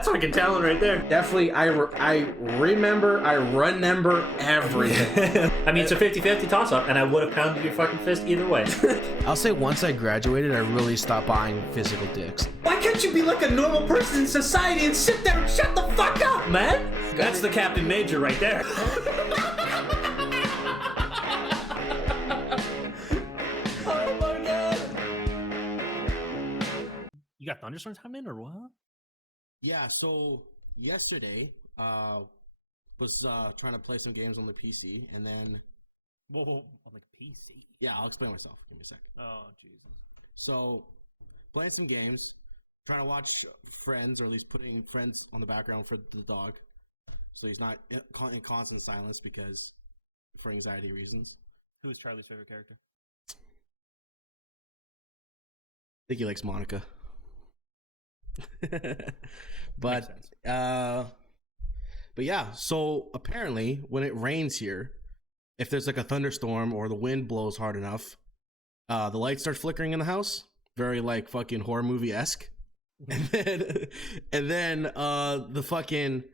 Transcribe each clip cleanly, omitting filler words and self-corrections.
That's fucking talent right there. Definitely, I remember everything. I mean, it's a 50-50 toss-up, and I would have pounded your fucking fist either way. I'll say once I graduated, I really stopped buying physical dicks. Why can't you be like a normal person in society and sit there and shut the fuck up, man? That's the Captain Major right there. Oh my god. You got thunderstorms coming or what? Yeah, so yesterday, was trying to play some games on the PC, and then... Whoa, on like PC? Yeah, I'll explain myself. Give me a sec. Oh, Jesus. So, playing some games, trying to watch Friends, or at least putting Friends on the background for the dog, so he's not in constant silence for anxiety reasons. Who is Charlie's favorite character? I think he likes Monica. But yeah, so apparently when it rains here, if there's like a thunderstorm or the wind blows hard enough, the lights start flickering in the house, very like fucking horror movie-esque. And then the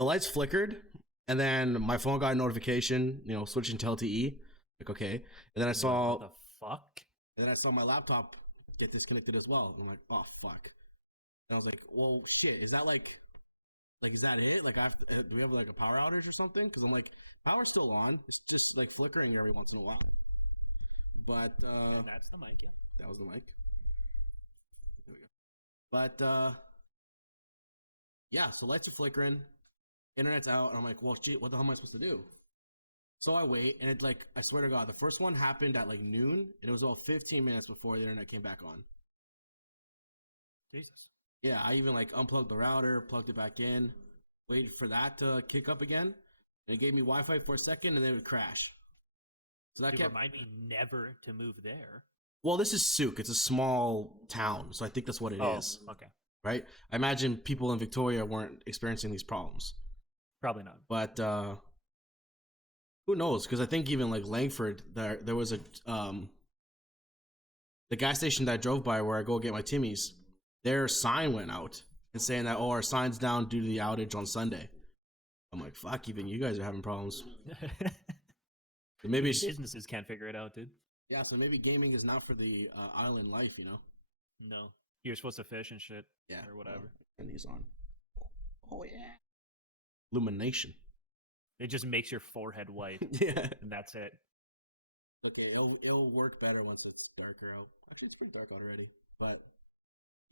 lights flickered, and then my phone got a notification, switching to LTE, like okay. And then I saw what the fuck? And then I saw my laptop get disconnected as well, and I'm like, oh fuck. And I was like, well, shit, is that like, is that it? Like, do we have like a power outage or something? Because I'm like, power's still on. It's just like flickering every once in a while. But, and that's the mic, yeah. That was the mic. There we go. But, yeah, so lights are flickering. Internet's out. And I'm like, well, shit, what the hell am I supposed to do? So I wait, and it's like, I swear to God, the first one happened at like noon, and it was about 15 minutes before the internet came back on. Jesus. Yeah, I even like unplugged the router, plugged it back in, waited for that to kick up again, and it gave me Wi-Fi for a second, and then it would crash. So that remind me never to move there. Well, this is Souk. It's a small town, so I think that's what it is. Okay. Right? I imagine people in Victoria weren't experiencing these problems. Probably not. But who knows? Because I think even like Langford, there was the gas station that I drove by where I go get my Timmies. Their sign went out and saying that, our sign's down due to the outage on Sunday. I'm like, fuck, even you guys are having problems. Maybe businesses can't figure it out, dude. Yeah, so maybe gaming is not for the island life, No, you're supposed to fish and shit. Yeah, or whatever. And he's on. Oh yeah, illumination. It just makes your forehead white. Yeah, and that's it. Okay, it'll work better once it's darker out. Actually, it's pretty dark out already, but.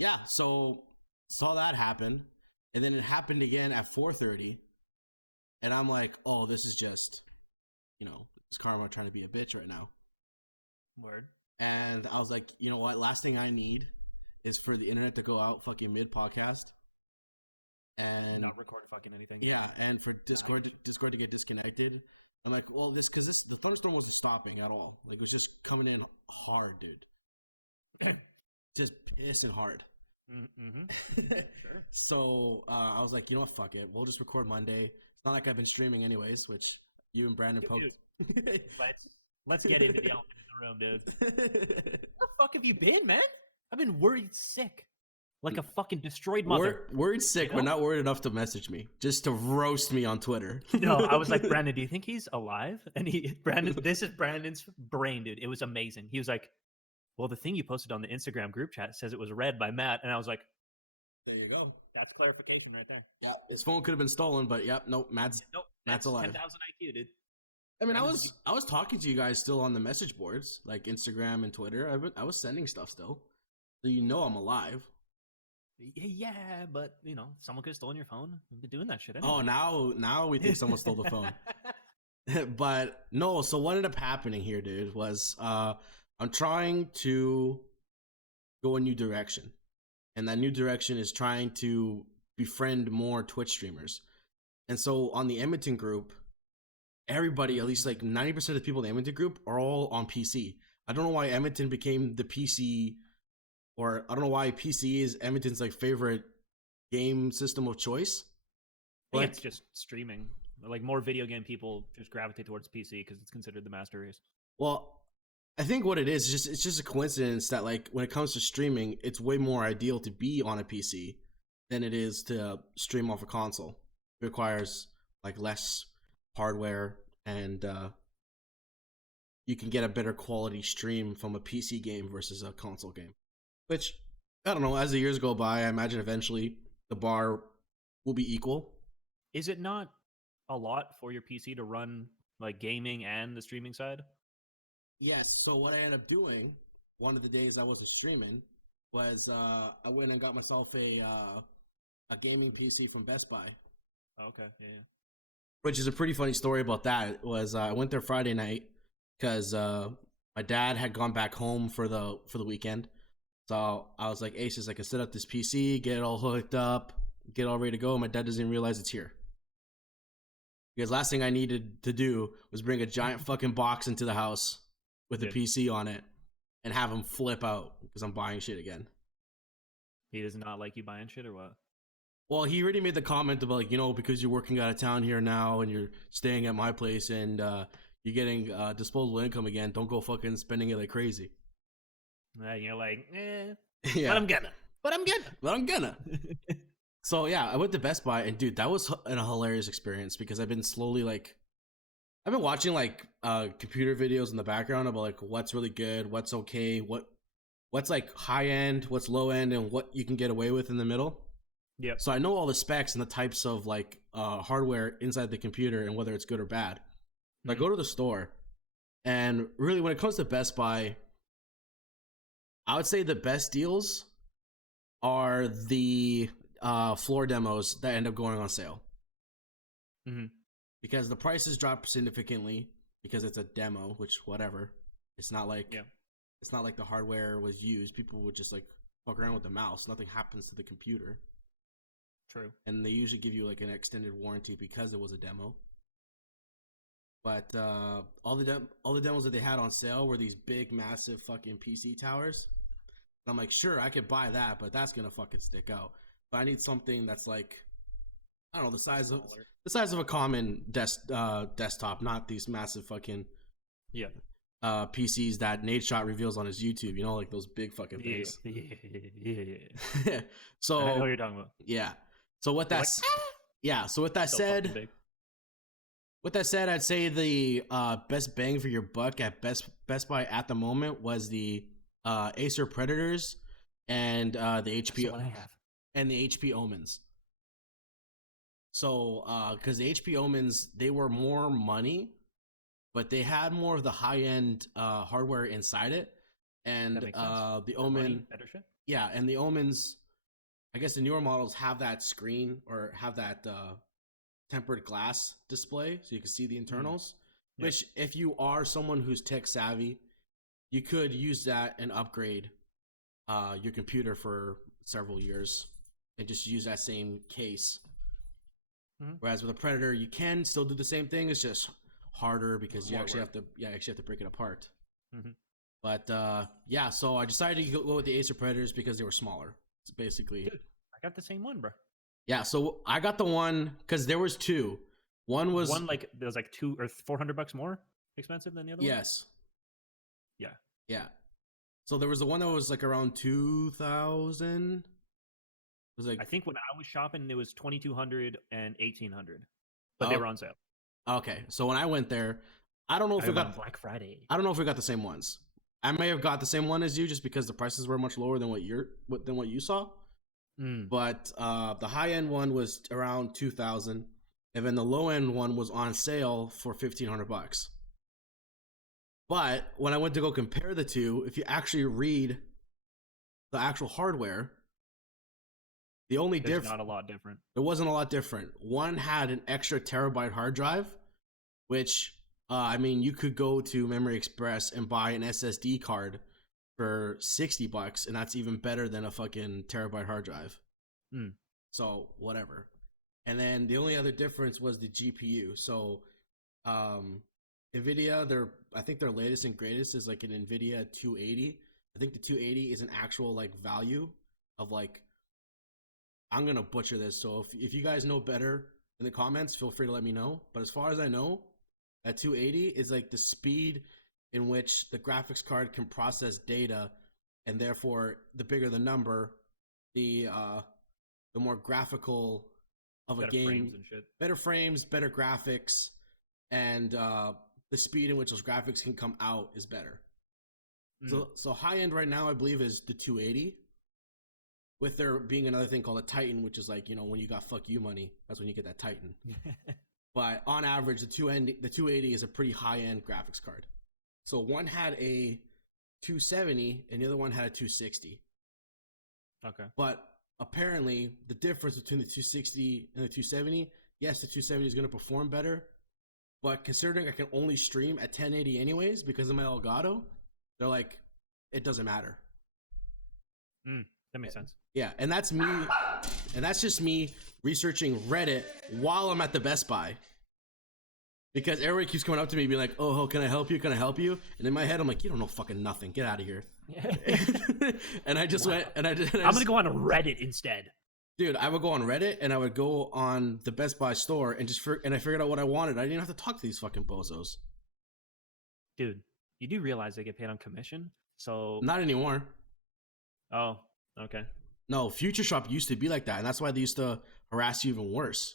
Yeah, so saw that happen, and then it happened again at 4:30, and I'm like, oh, this is just, it's karma trying to be a bitch right now. Word. And I was like, you know what? Last thing I need is for the internet to go out fucking mid-podcast. And not record fucking anything. Yeah, and for Discord to get disconnected. I'm like, well, the thunderstorm wasn't stopping at all. Like, it was just coming in hard, dude. Just pissing hard. Mm-hmm. Sure. So I was like, you know what, fuck it, we'll just record Monday. It's not like I've been streaming anyways, which you and Brandon poked. Let's get into the elephant in the room, dude. Where the fuck have you been, man? I've been worried sick, like a fucking destroyed mother. Worried sick, but not worried enough to message me, just to roast me on Twitter. No, I was like, Brandon, do you think he's alive? And this is Brandon's brain, dude. It was amazing. He was like, well, the thing you posted on the Instagram group chat says it was read by Matt. And I was like, there you go. That's clarification right there. Yeah, his phone could have been stolen, but nope, Matt's alive. 10,000 IQ, dude. I mean, I was talking to you guys still on the message boards, like Instagram and Twitter. I was sending stuff still. So I'm alive. Yeah, but, someone could have stolen your phone. I've been doing that shit anyway. Oh, now we think someone stole the phone. But no, so what ended up happening here, dude, was... I'm trying to go a new direction, and that new direction is trying to befriend more Twitch streamers. And so on the Edmonton group, everybody, at least like 90% of the people in the Edmonton group, are all on PC. I don't know why Edmonton became the PC, or I don't know why PC is Edmonton's like favorite game system of choice. I think it's just streaming. Like, more video game people just gravitate towards PC because it's considered the master race. Well, I think what it is it's just a coincidence that, like, when it comes to streaming, it's way more ideal to be on a PC than it is to stream off a console. It requires like less hardware, and you can get a better quality stream from a PC game versus a console game. Which, I don't know, as the years go by, I imagine eventually the bar will be equal. Is it not a lot for your PC to run like gaming and the streaming side? Yes, so what I ended up doing, one of the days I wasn't streaming, was I went and got myself a gaming PC from Best Buy. Oh, okay, yeah. Which is a pretty funny story about that. It was I went there Friday night because my dad had gone back home for the weekend. So I was like, Aces, I can set up this PC, get it all hooked up, get it all ready to go. My dad doesn't even realize it's here. Because last thing I needed to do was bring a giant fucking box into the house with a PC on it and have him flip out because I'm buying shit again. He does not like you buying shit or what? Well, he already made the comment about, like, because you're working out of town here now and you're staying at my place and you're getting disposable income again, don't go fucking spending it like crazy. And you're like, Yeah. But I'm gonna. So, yeah, I went to Best Buy, and, dude, that was a hilarious experience because I've been slowly, like, I've been watching, like, computer videos in the background about, like, what's really good, what's okay, what's, like, high-end, what's low-end, and what you can get away with in the middle. Yeah. So I know all the specs and the types of, like, hardware inside the computer and whether it's good or bad. Mm-hmm. I go to the store, and really, when it comes to Best Buy, I would say the best deals are the floor demos that end up going on sale. Mm-hmm. Because the prices drop significantly because it's a demo, which whatever. It's not like it's not like the hardware was used. People would just like fuck around with the mouse. Nothing happens to the computer. True. And they usually give you like an extended warranty because it was a demo. But all the demos that they had on sale were these big, massive fucking PC towers. And I'm like, sure, I could buy that, but that's gonna fucking stick out. But I need something that's like, I don't know, the size of a common desktop, not these massive fucking PCs that Nate Shot reveals on his YouTube. Like those big fucking things. Yeah. So I know what you're talking about. Yeah. So what that's So with that said, I'd say the best bang for your buck at Best Buy at the moment was the Acer Predators and the HP and the HP Omens. So because the HP Omens, they were more money, but they had more of the high end hardware inside it, and the Omen better shit. Yeah, and the Omens, I guess the newer models have that screen or have that tempered glass display so you can see the internals. Yep. Which, if you are someone who's tech savvy, you could use that and upgrade your computer for several years and just use that same case. Mm-hmm. Whereas with a Predator, you can still do the same thing. It's just harder because you actually have to break it apart. Mm-hmm. But so I decided to go with the Acer Predators because they were smaller. It's basically. Dude, I got the same one, bro. Yeah, so I got the one because there was two. One was like there was like $200 or $400 more expensive than the other one. Yes. Yeah. So there was the one that was like around 2,000. It was like, I think when I was shopping, it was 2,200 and 1,800, but they were on sale. Okay, so when I went there, I don't know if we got Black Friday. I don't know if we got the same ones. I may have got the same one as you just because the prices were much lower than what you saw. But the high end one was around 2,000, and then the low end one was on sale for $1,500. But when I went to go compare the two, if you actually read the actual hardware, the only difference, not a lot different. It wasn't a lot different. One had an extra terabyte hard drive, which you could go to Memory Express and buy an SSD card for $60, and that's even better than a fucking terabyte hard drive. So whatever. And then the only other difference was the GPU. So NVIDIA, I think their latest and greatest is like an NVIDIA 280. I think the 280 is an actual like value of like, I'm gonna butcher this. So if you guys know better in the comments, feel free to let me know. But as far as I know, that 280 is like the speed in which the graphics card can process data, and therefore the bigger the number, the the more graphical of Better a game, frames and shit. better frames, better graphics, and the speed in which those graphics can come out is better. So high end right now, I believe, is the 280. With there being another thing called a Titan, which is like, when you got fuck you money, that's when you get that Titan. But on average, the 280 is a pretty high end graphics card. So one had a 270 and the other one had a 260. Okay. But apparently, the difference between the 260 and the 270, yes, the 270 is going to perform better. But considering I can only stream at 1080 anyways because of my Elgato, they're like, it doesn't matter. That makes sense. Yeah, and that's me, and that's just me researching Reddit while I'm at the Best Buy. Because everybody keeps coming up to me being like, oh, can I help you? Can I help you? And in my head, I'm like, you don't know fucking nothing. Get out of here. And I just went, and I'm going to go on Reddit instead. Dude, I would go on Reddit and I would go on the Best Buy store and and I figured out what I wanted. I didn't have to talk to these fucking bozos. Dude, you do realize they get paid on commission? So not anymore. Oh, okay. No, Future Shop used to be like that, and that's why they used to harass you even worse.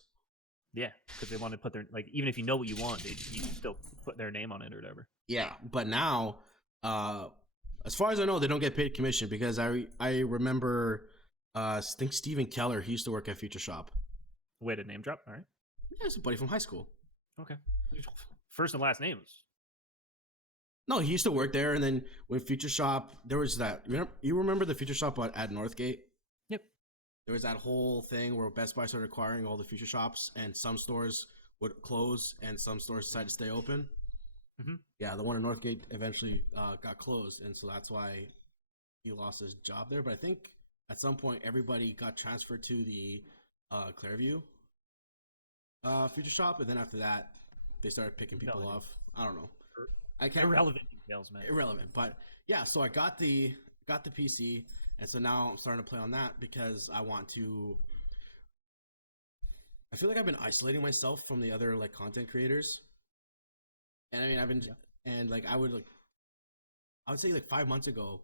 Yeah, because they want to put their, like, even if you know what you want, you still put their name on it or whatever. Yeah, but now, as far as I know, they don't get paid commission because I remember, I think Steven Keller, he used to work at Future Shop. Way to name drop, all right. Yeah, it's a buddy from high school. Okay. First and last names. No, he used to work there, and then when Future Shop, there was that, you remember the Future Shop at Northgate? Yep. There was that whole thing where Best Buy started acquiring all the Future Shops, and some stores would close, and some stores decided to stay open. Mm-hmm. Yeah, the one in Northgate eventually got closed, and so that's why he lost his job there. But I think at some point, everybody got transferred to the Clairview Future Shop, and then after that, they started picking people off. I don't know. I can't. Irrelevant details, man. Irrelevant, but yeah. So I got the PC, and so now I'm starting to play on that because I want to. I feel like I've been isolating myself from the other like content creators, and I mean I've been and like I would say like 5 months ago,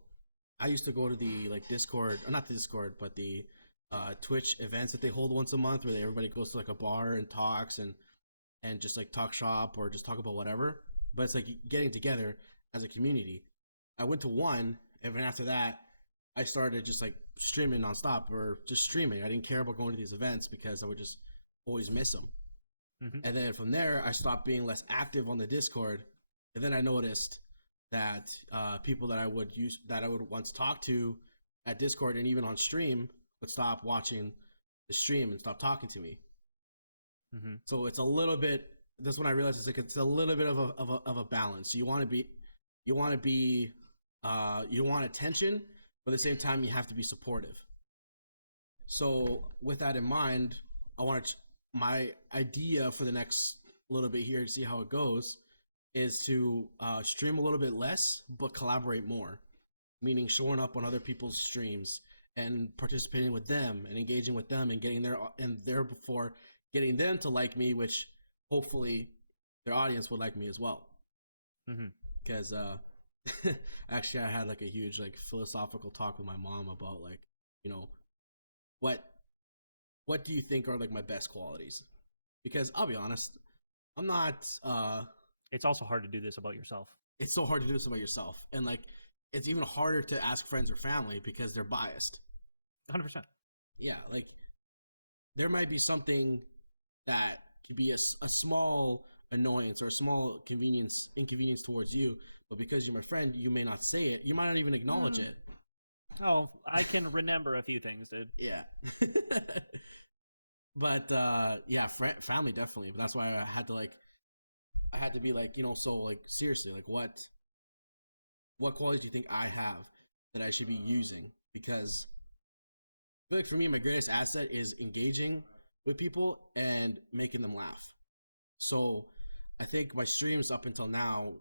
I used to go to the like Discord, or not the Discord, but the Twitch events that they hold once a month, where everybody goes to like a bar and talks and just like talk shop or just talk about whatever. But it's like getting together as a community. I went to one, and then after that, I started just like streaming nonstop or just streaming. I didn't care about going to these events because I would just always miss them. Mm-hmm. And then from there, I stopped being less active on the Discord. And then I noticed that people that I would once talk to at Discord and even on stream would stop watching the stream and stop talking to me. Mm-hmm. So it's a little bit. That's when I realized it's a little bit of a balance. You want attention, but at the same time you have to be supportive. So with that in mind, my idea for the next little bit here to see how it goes is to stream a little bit less but collaborate more, meaning showing up on other people's streams and participating with them and engaging with them and getting there before getting them to like me, which hopefully their audience would like me as well. Because actually I had like a huge like philosophical talk with my mom about like, what do you think are like my best qualities? Because I'll be honest, I'm not it's also hard to do this about yourself. It's so hard to do this about yourself, and like it's even harder to ask friends or family because they're biased. 100%. Yeah, like there might be something that could be a small annoyance or a small inconvenience towards you, but because you're my friend, you may not say it. You might not even acknowledge it. Oh, I can remember a few things, dude. Yeah. But yeah, family definitely. But that's why I had to be like, so like seriously, like what qualities do you think I have that I should be using? Because I feel like for me, my greatest asset is engaging with people and making them laugh. So I think my streams up until now,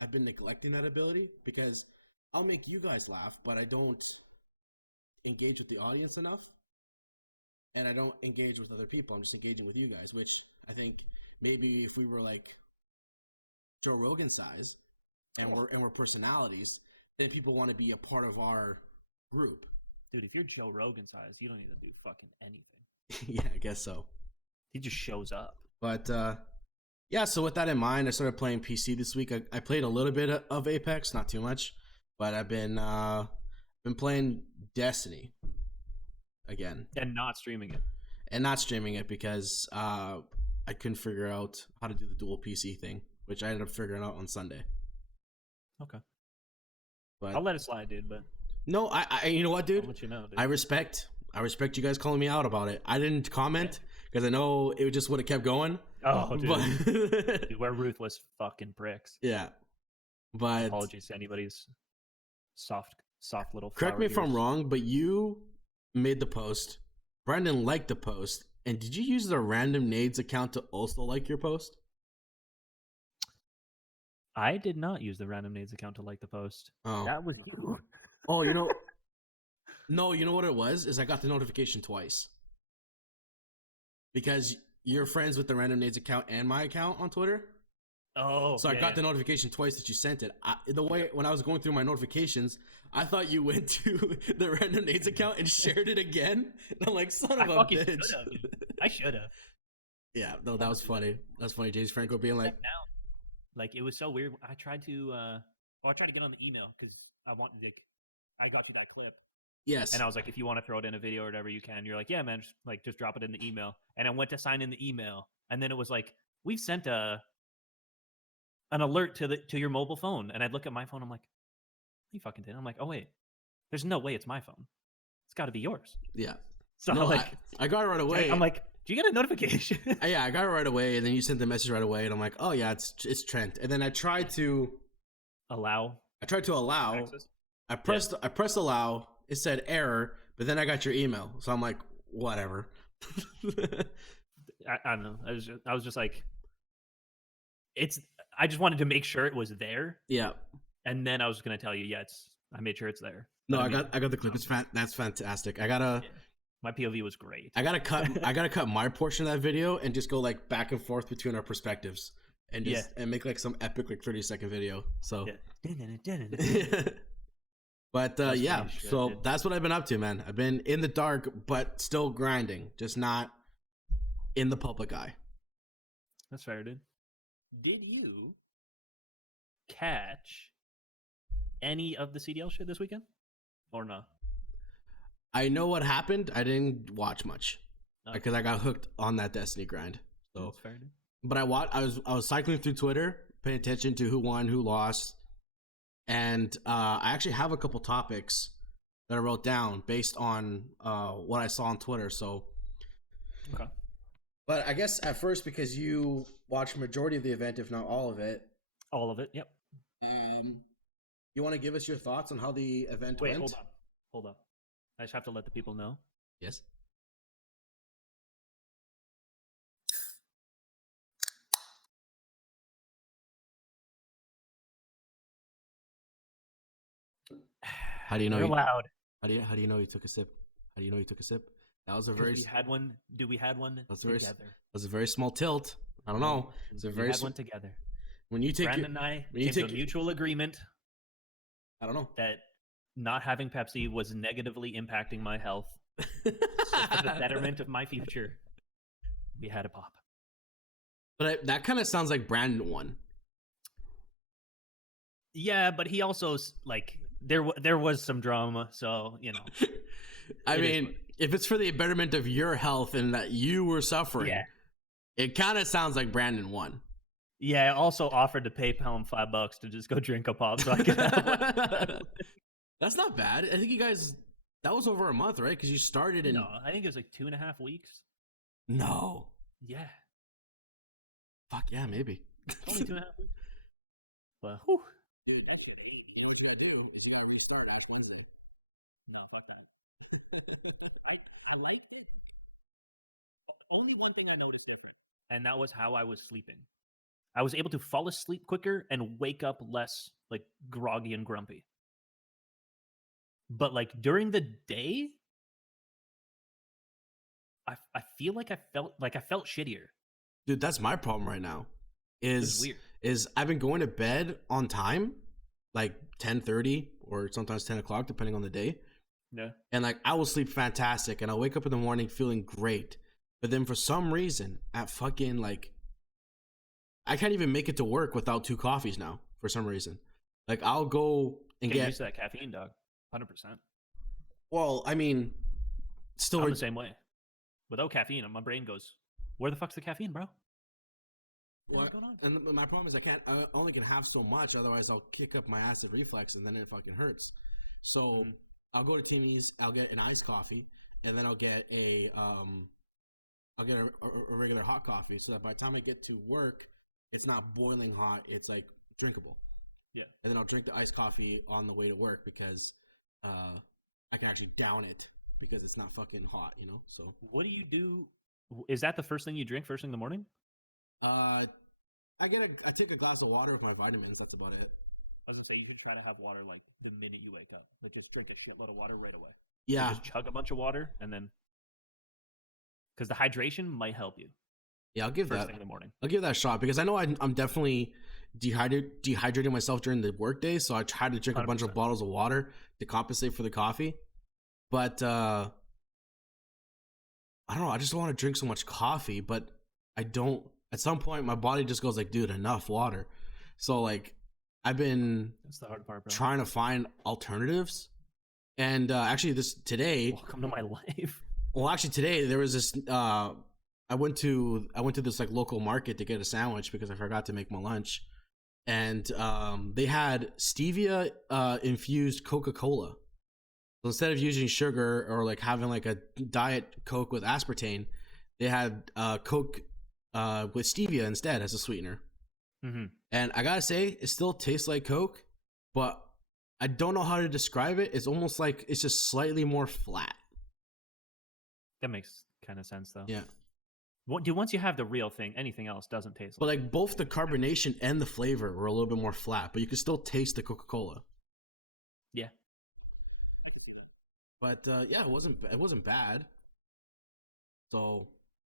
I've been neglecting that ability because I'll make you guys laugh, but I don't engage with the audience enough. And I don't engage with other people. I'm just engaging with you guys, which I think maybe if we were like Joe Rogan size and we're personalities, then people want to be a part of our group. Dude, if you're Joe Rogan size, you don't need to do fucking anything. Yeah, I guess so. He just shows up. But yeah, so with that in mind, I started playing PC this week. I played a little bit of Apex, not too much, but I've been playing Destiny again. And not streaming it. And not streaming it because I couldn't figure out how to do the dual PC thing, which I ended up figuring out on Sunday. Okay. But I'll let it slide, dude, but no, I you know what, dude? I'll let you know, dude. I respect you guys calling me out about it. I didn't comment because I know it just would have kept going. Oh, dude. But Dude, we're ruthless fucking pricks. yeah. But Apologies to anybody's soft little. Correct me if I'm ears. wrong, but you made the post. Brandon liked the post, and did you use the Random Nades account to also like your post? I did not use the Random Nades account to like the post. Oh, That was you. oh, you know, no, you know what it was? Is I got the notification twice because you're friends with the Random Nades account and my account on Twitter. Oh, So I got the notification twice that you sent it. The way when I was going through my notifications, I thought you went to the Random Nades account and shared it again. And I'm like, son of a bitch. I should have. Yeah, no, that was funny. That's funny. James Franco being like, Like, it was so weird. I tried to, I tried to get on the email because I got you that clip. yes. And I was like, if you want to throw it in a video or whatever, you can. You're like, yeah, man, just drop it in the email. And I went to sign in the email, and then it was like, we've sent an alert to your mobile phone. And I'd look at my phone, I'm like, you fucking did. I'm like, oh wait, there's no way it's my phone. It's got to be yours. Yeah. So No, I'm like, I got it right away. I'm like, do you get a notification? Yeah, I got it right away, and then you sent the message right away, and I'm like, oh yeah, it's Trent. And then I tried to allow. Access. I pressed allow. It said error, but then I got your email, so I'm like, whatever. I don't know. I was just like, I just wanted to make sure it was there, Yeah. and then I was gonna tell you, yeah, I made sure it's there. No, But I got the clip. That's fantastic. My POV was great. I gotta cut my portion of that video and just go like back and forth between our perspectives and just and make like some epic like 30-second video. So Yeah. but That's yeah, funny shit, so dude. that's what I've been up to, man. I've been in the dark but still grinding, just not in the public eye. That's fair, dude. Did you catch any of the CDL shit this weekend, or no? I know what happened. I didn't watch much Okay. because I got hooked on that Destiny grind. So, That's fair, dude. but I was cycling through Twitter, paying attention to who won, who lost, and I actually have a couple topics that I wrote down based on what I saw on Twitter. So, Okay. but I guess at first, because you watched majority of the event, if not all of it, All of it. Yep. you want to give us your thoughts on how the event Wait, went? hold on. I just have to let the people know. Yes. How do you know? You're loud. How do you know you took a sip? How do you know you took a sip? That was a very. We had one. We had one That's very. together. That was a very small tilt. I don't know. It's a We very. had one together. When you take Brandon and I when you came to a take- mutual agreement I don't know. that not having Pepsi was negatively impacting my health. So for the betterment of my future, we had a pop. But that kind of sounds like Brandon won. Yeah, but he also like there was some drama, so you know. I It is mean, what- if it's for the betterment of your health and that you were suffering, Yeah. it kind of sounds like Brandon won. Yeah, I also offered to PayPal him $5 to just go drink a pop, so I could have one. That's not bad. I think you guys. That was over a month, right? Because you started in. No, I think it was like 2.5 weeks. No. Yeah, Fuck yeah, maybe. it's only 2.5 weeks. But whew, Dude, that shit ain't easy. you know what you gotta do is you gotta restart Ash Wednesday. No, fuck that. I liked it. Only one thing I noticed different, and that was how I was sleeping. I was able to fall asleep quicker and wake up less like groggy and grumpy. But like during the day, I feel like I felt shittier. Dude, that's my problem right now. It's weird. Is I've been going to bed on time, like 10:30 or sometimes 10 o'clock, depending on the day. Yeah. And like I will sleep fantastic and I'll wake up in the morning feeling great. But then for some reason at fucking like I can't even make it to work without 2 coffees now for some reason. Like I'll go and Get used to that caffeine, dog. 100%. Well, I mean, still I'm the same way. Without caffeine, my brain goes, "Where the fuck's the caffeine, bro? What's going on?" And my problem is I only can have so much, otherwise I'll kick up my acid reflux and then it fucking hurts. So I'll go to Timmy's, I'll get an iced coffee, and then I'll get a regular hot coffee, so that by the time I get to work, it's not boiling hot, it's like drinkable. Yeah. And then I'll drink the iced coffee on the way to work because I can actually down it because it's not fucking hot, you know? So what do you do? Is that the first thing you drink first thing in the morning? I take a glass of water with my vitamins, that's about it. I was gonna say you should try to have water like the minute you wake up. Like just drink a shitload of water right away. Yeah. So just chug a bunch of water and then because the hydration might help you. Yeah, I'll give first that thing in the morning. I'll give that a shot because I know I'm definitely dehydrating myself during the workday, so I try to drink 100%. A bunch of bottles of water to compensate for the coffee. But I don't know, I just don't want to drink so much coffee, but I don't. At some point my body just goes like, dude, enough water. So like I've been That's the hard part, bro. trying to find alternatives. And actually today welcome to my life. Well, actually today there was this I went to this like local market to get a sandwich because I forgot to make my lunch. And they had stevia infused Coca-Cola. So instead of using sugar or like having like a diet Coke with aspartame, they had Coke with stevia instead as a sweetener. Mm-hmm. And I gotta say, it still tastes like Coke, but I don't know how to describe it. It's almost like it's just slightly more flat. That makes kind of sense, though. Yeah. Once you have the real thing, anything else doesn't taste. But like both the carbonation and the flavor were a little bit more flat, but you can still taste the Coca-Cola. Yeah, I can see that. But yeah, it wasn't bad. So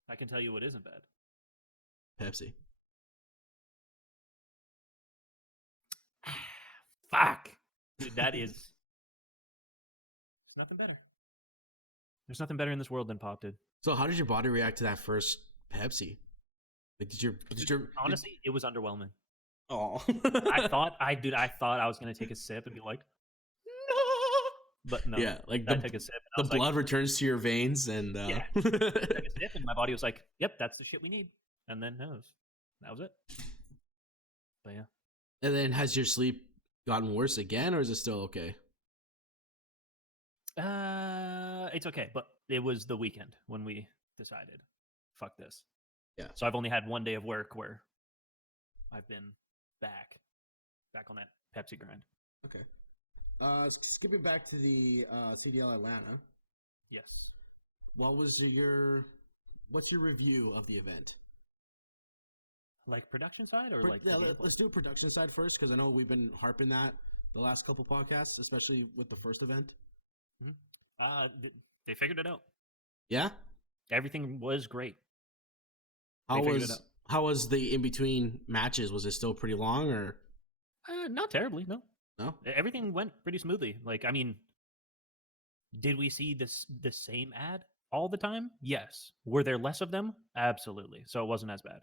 I can tell you what isn't bad. Pepsi. Fuck. Dude, that is. There's nothing better. There's nothing better in this world than pop, dude. So how did your body react to that first Pepsi? Like, honestly, it was underwhelming. Oh. I thought I was gonna take a sip and be like, no, but no. Yeah, like I took a sip. And the blood returns to your veins, and yeah, I took a sip, and my body was like, "Yep, that's the shit we need." And then that was it. But yeah. And then has your sleep gotten worse again, or is it still okay? It's okay, but it was the weekend when we decided, fuck this. Yeah. So I've only had one day of work where I've been back on that Pepsi grind. Okay. Skipping back to the CDL Atlanta. Yes. What's your review of the event? Like production side or like let's do production side first, because I know we've been harping that the last couple podcasts, especially with the first event. Mm-hmm. They figured it out. Yeah? Everything was great. How was the in-between matches? Was it still pretty long, or? Not terribly, no. No? Everything went pretty smoothly. Like, I mean, did we see the same ad all the time? Yes. Were there less of them? Absolutely. So it wasn't as bad.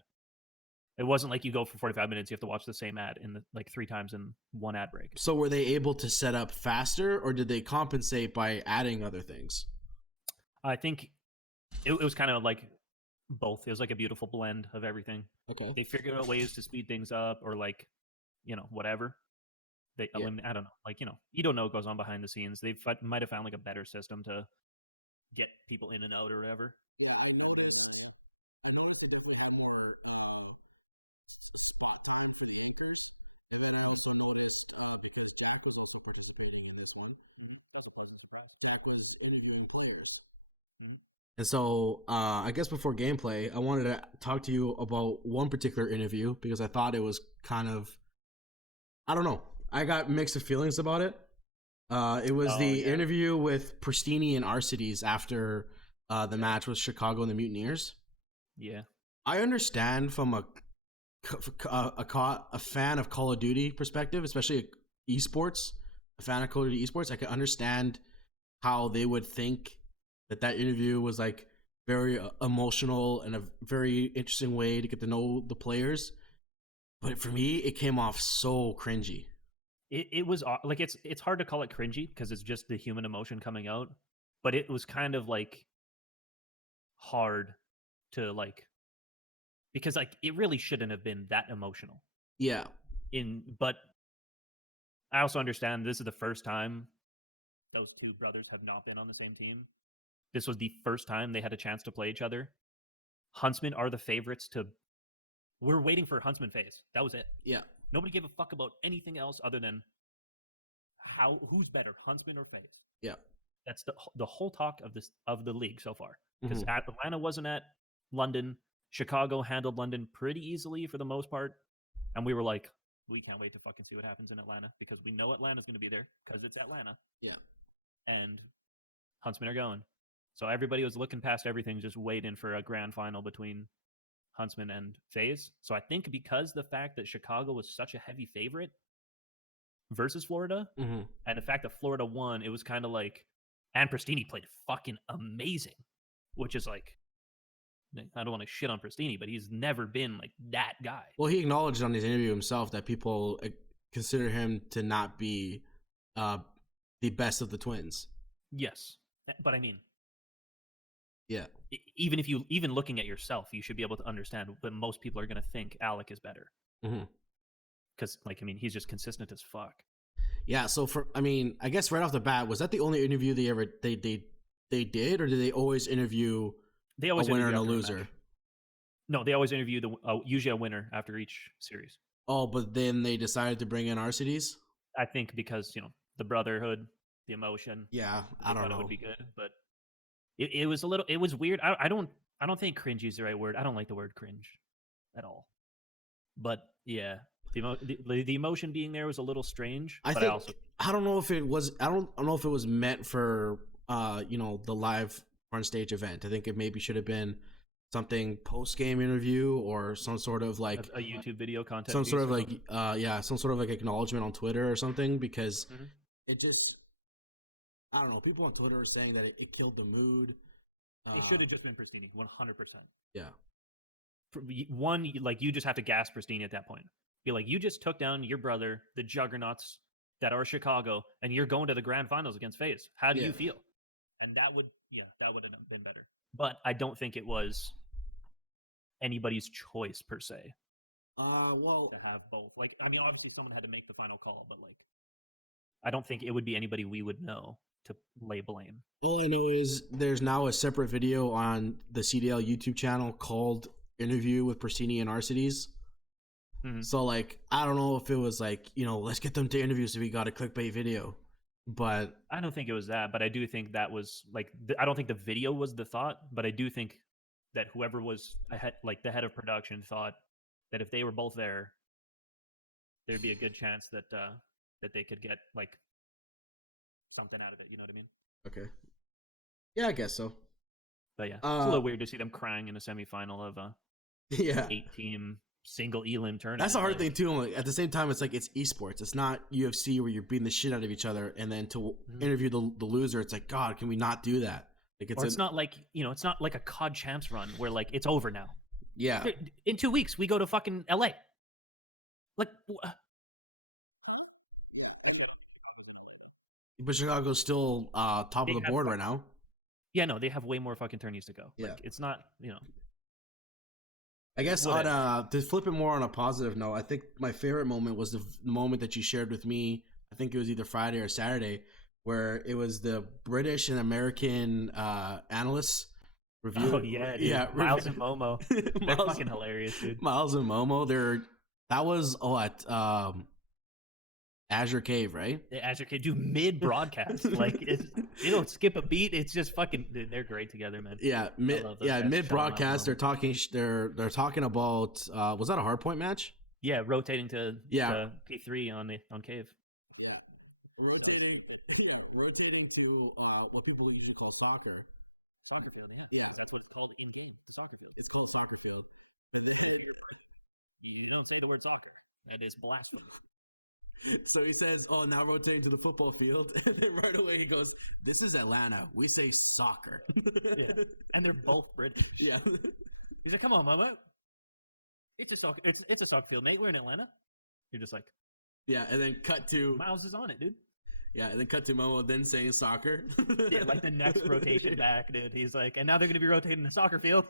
It wasn't like you go for 45 minutes, you have to watch the same ad in like 3 times in one ad break. So were they able to set up faster, or did they compensate by adding other things? I think it was kind of like both. It was like a beautiful blend of everything. Okay. They figured out ways to speed things up, or like, whatever. I don't know. Like, you don't know what goes on behind the scenes. They might have found like a better system to get people in and out or whatever. Yeah, I noticed. I noticed they definitely had more spot time for the anchors. And then I also noticed, because Jack was also participating in this one. Mm-hmm. That was a pleasant surprise. Jack was interviewing players. Mm-hmm. And so I guess before gameplay, I wanted to talk to you about one particular interview, because I thought it was kind of, I don't know, I got mixed feelings about it. It was interview with Pristini and Arcides after the match with Chicago and the Mutineers. Yeah. I understand from a fan of Call of Duty perspective, especially esports, a fan of Call of Duty esports, I can understand how they would think that interview was like very emotional and a very interesting way to get to know the players. But for me, it came off so cringy. It was like it's hard to call it cringy because it's just the human emotion coming out, but it was kind of like hard to like because like it really shouldn't have been that emotional. Yeah. But I also understand this is the first time those two brothers have not been on the same team. This was the first time they had a chance to play each other. Huntsmen are the favorites to. We're waiting for Huntsman phase. That was it. Yeah. Nobody gave a fuck about anything else other than who's better, Huntsman or FaZe. Yeah. That's the whole talk of the league so far. Because Atlanta wasn't at London. Chicago handled London pretty easily for the most part. And we were like, we can't wait to fucking see what happens in Atlanta because we know Atlanta's going to be there because it's Atlanta. Yeah. And Huntsmen are going. So everybody was looking past everything, just waiting for a grand final between Huntsman and FaZe. So I think because the fact that Chicago was such a heavy favorite versus Florida, and the fact that Florida won, it was kind of like, and Pristini played fucking amazing, which is like, I don't want to shit on Pristini, but he's never been like that guy. Well, he acknowledged on his interview himself that people consider him to not be the best of the twins. Yes, but I mean, yeah. Even looking at yourself, you should be able to understand that most people are going to think Alec is better. Because, like, I mean, he's just consistent as fuck. Yeah. So I guess right off the bat, was that the only interview they did, or did they always interview? They always a winner and a loser. No, they always interview usually a winner after each series. Oh, but then they decided to bring in RCDs? I think because, the brotherhood, the emotion. Yeah, I don't know. It would be good, but it was it was weird. I don't think cringy is the right word. I don't like the word cringe at all. But yeah, the emotion being there was a little strange. I don't know if it was meant for the live front stage event. I think it maybe should have been something post game interview or some sort of like a YouTube video content. Some sort of like some sort of like acknowledgement on Twitter or something, because it just, I don't know. People on Twitter are saying that it killed the mood. It should have just been Pristini, 100%. Yeah. One, like, you just have to gas Pristini at that point. Be like, you just took down your brother, the juggernauts that are Chicago, and you're going to the grand finals against FaZe. How do you feel? And that would have been better. But I don't think it was anybody's choice per se. Well, to have both. Like, I mean, obviously someone had to make the final call, but like, I don't think it would be anybody we would know to lay blame. All I know is there's now a separate video on the CDL YouTube channel called Interview with Pristini and Arcides. So like, I don't know if it was like, let's get them to interview so we got a clickbait video. But I don't think it was that, but I do think that was like, I don't think the video was the thought, but I do think that whoever was like the head of production thought that if they were both there, there'd be a good chance that that they could get like something out of it. You know what I mean? Okay. Yeah, I guess so. But yeah, it's a little weird to see them crying in a semifinal of a 8-team single elim tournament. That's a hard thing too. Like, at the same time, it's like it's esports. It's not UFC where you're beating the shit out of each other, and then to interview the loser, it's like, God, can we not do that? Like, it's not like it's not like a COD Champs run where like it's over now. Yeah. In 2 weeks, we go to fucking LA. Like, huh? Yeah. Actually, I don't think Chicago's in LA though. But Chicago's still top of the board right now. Yeah, no, they have way more fucking tourneys to go. Yeah. Like, it's not, I guess to flip it more on a positive note, I think my favorite moment was the moment that you shared with me. I think it was either Friday or Saturday, where it was the British and American analysts review. Oh yeah, dude. Yeah. Miles and Momo, they're fucking hilarious, dude. Miles and Momo, that was at Azure Cave, right? The Azure Cave, dude, mid broadcast, like they don't skip a beat. It's just fucking. Dude, they're great together, man. Yeah, mid broadcast, they're talking. They're talking about. Was that a hardpoint match? Yeah, rotating to P3 on Cave. Yeah, rotating. Rotating to what people usually call soccer. Soccer field, yeah. That's what it's called in game. The soccer field. It's called soccer field, but then you don't say the word soccer. That is blasphemy. So he says, "Oh, now rotating to the football field," and then right away he goes, "This is Atlanta. We say soccer." Yeah, and they're both British. Yeah. He's like, "Come on, mama. It's a soccer field, mate. We're in Atlanta." You're just like, Yeah, and then cut to Miles is on it, dude. yeah, and then cut to Momo then saying soccer. Yeah, like the next rotation back, dude. He's like, and now they're gonna be rotating the soccer field.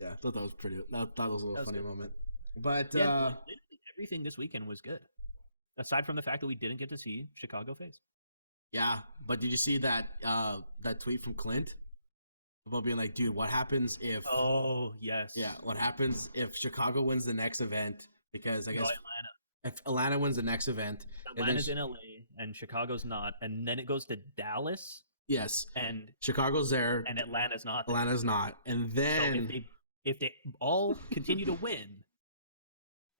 Yeah, I thought that was pretty. I thought that was a little funny good. moment. But Yeah, literally everything this weekend was good, aside from the fact that we didn't get to see Chicago face. yeah, but did you see that that tweet from Clint about being like, dude, what happens if? Oh yes. Yeah, what happens if Chicago wins the next event? Because I guess Atlanta. if Atlanta wins the next event, Atlanta's in LA and Chicago's not, and then it goes to Dallas. Yes, and Chicago's there, and Atlanta's not. Atlanta's not, and then so if they all continue to win,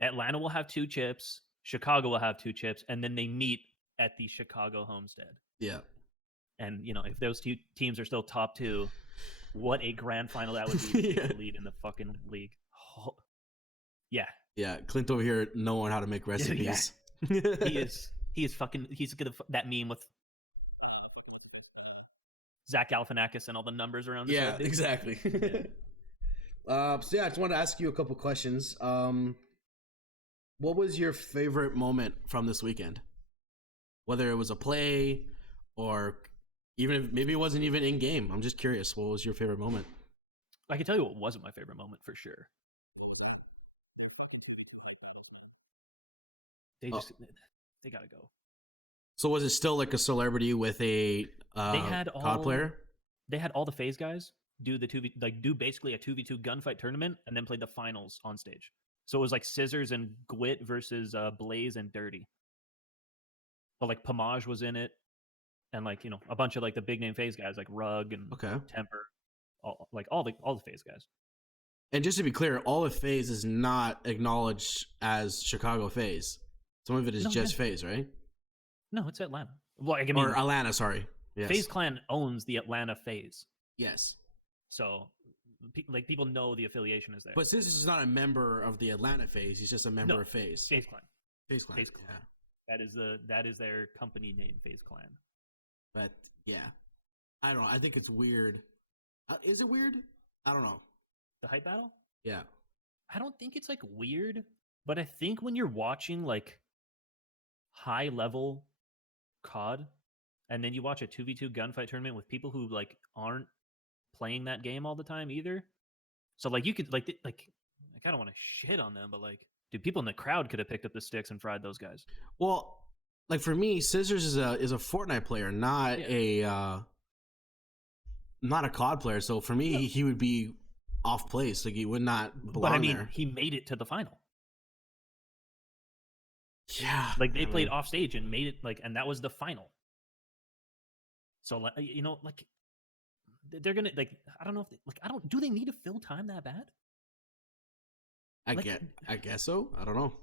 Atlanta will have 2 chips, Chicago will have 2 chips, and then they meet at the Chicago homestead. Yeah, and if those 2 teams are still top 2, what a grand final that would be to lead in the fucking league. Oh, yeah. Yeah, Clint over here knowing how to make recipes. Yeah. He's gonna that meme with fucking what's his face? Zach Galifianakis and all the numbers around his Yeah, head, exactly. So yeah, I just wanted to ask you a couple questions. What was your favorite moment from this weekend? Whether it was a play or even if maybe it wasn't even in game. I'm just curious. What was your favorite moment? I can tell you what wasn't my favorite moment for sure. What was that? They're fucking 2v2 hype battles, man. They just they gotta go. So was it still like a celebrity with a they had COD player? They had all the FaZe guys do do basically a 2v2 gunfight tournament and then play the finals on stage. So it was like Scissors and Gwit versus Blaze and Dirty. But like Pomage was in it, and like a bunch of like the big name FaZe guys like Rug and Temper, all the FaZe guys. And just to be clear, all of FaZe is not acknowledged as Chicago FaZe. Some of it is just FaZe, right? No, it's Atlanta. Well, I mean, or Atlanta, sorry. Yes. FaZe Clan owns the Atlanta FaZe. Yes. So, people know the affiliation is there. But since this is not a member of the Atlanta FaZe, he's just a member of FaZe. FaZe Clan. FaZe Clan. FaZe Clan. Yeah. That is their company name, FaZe Clan. But yeah, I don't know. I think it's weird. Is it weird? I don't know. The hype battle? Yeah. I don't think it's like weird, but I think when you're watching like high level COD and then you watch a 2v2 gunfight tournament with people who like aren't playing that game all the time either. So like you could like I kind of want to shit on them, but like dude, people in the crowd could have picked up the sticks and fried those guys. Well, like for me, Scissors is a Fortnite player, not a COD player. So for me, he would be off place. Like he would not belong. But I mean, there. He made it to the final. Yeah, like they played off stage and made it and that was the final. So like they're gonna I don't know if do they need to fill time that bad? I guess so. I don't know.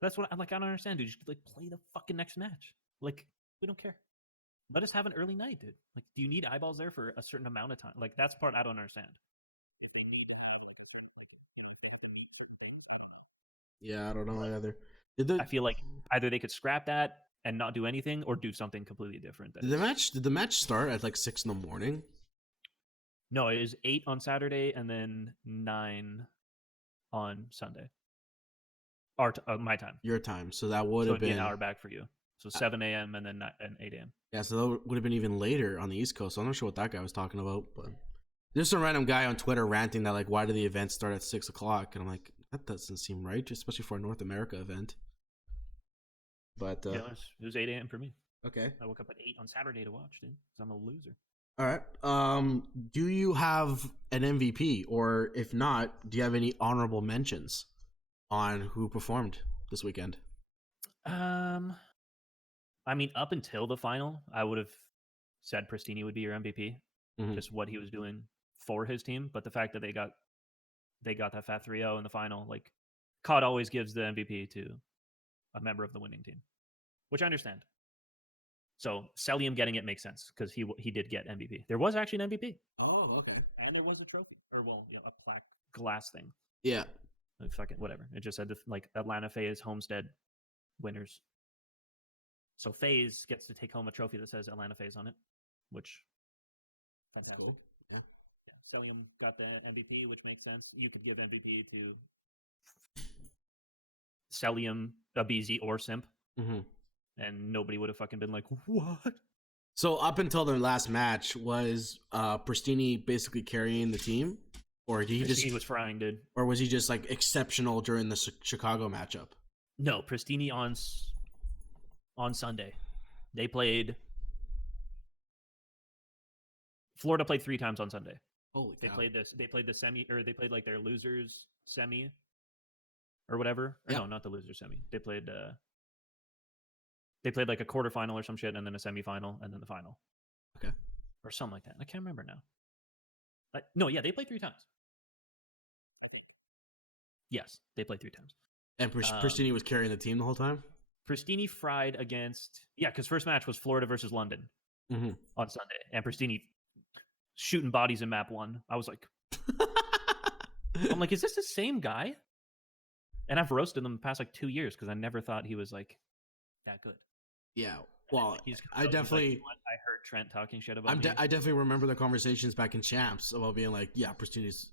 That's what I don't understand, dude. Just play the fucking next match. Like we don't care. Let us have an early night, dude. Like, do you need eyeballs there for a certain amount of time? Like that's part I don't understand. If they need to have a certain if they have to meet certain things, I don't know. Yeah, I don't know either. I feel like either they could scrap that and not do anything, or do something completely different. Did the match start at 6 a.m? No, it was 8 on Saturday and then 9 on Sunday. My time. Your time. So that would have been an hour back for you. So 7 a.m. and then 8 a.m. Yeah, so that would have been even later on the East Coast. So I'm not sure what that guy was talking about, but there's some random guy on Twitter ranting that why do the events start at 6 o'clock? And I'm like, that doesn't seem right, especially for a North America event. But yeah, it was 8 a.m. for me. Okay. I woke up at 8 on Saturday to watch, dude, because I'm a loser. All right. Do you have an MVP, or if not, do you have any honorable mentions on who performed this weekend? I mean, up until the final, I would have said Pristini would be your MVP, just what he was doing for his team. But the fact that they got that fat 3-0 in the final, COD always gives the MVP to a member of the winning team, which I understand. So Celium getting it makes sense because he did get MVP. There was actually an MVP. Oh, okay. And there was a trophy, or a plaque glass thing. Yeah. Fucking whatever. It just said Atlanta FaZe Homestead winners. So FaZe gets to take home a trophy that says Atlanta FaZe on it, which fantastic. That's cool. Yeah. Yeah. Celium got the MVP, which makes sense. You could give MVP to Celium, Abizi, or Simp, and nobody would have fucking been like, what? So up until their last match, was Pristini basically carrying the team, or did he was frying, dude? Or was he just like exceptional during the Chicago matchup? No, Pristini on Sunday. They played. Florida played 3 times on Sunday. Holy cow. They played the semi, or they played like their losers semi, or whatever. Or no, not the loser semi. They played like a quarterfinal or some shit, and then a semifinal, and then the final. Okay. Or something like that. I can't remember now. No, yeah, they played 3 times. I think. Yes, they played 3 times. And Pristini was carrying the team the whole time? Pristini fried against... Yeah, because first match was Florida versus London on Sunday. And Pristini shooting bodies in map 1. I was like... I'm like, is this the same guy? And I've roasted him the past like 2 years because I never thought he was like that good. Yeah. Well, I heard Trent talking shit about me. I definitely remember the conversations back in Champs about being like, yeah, Pristini's,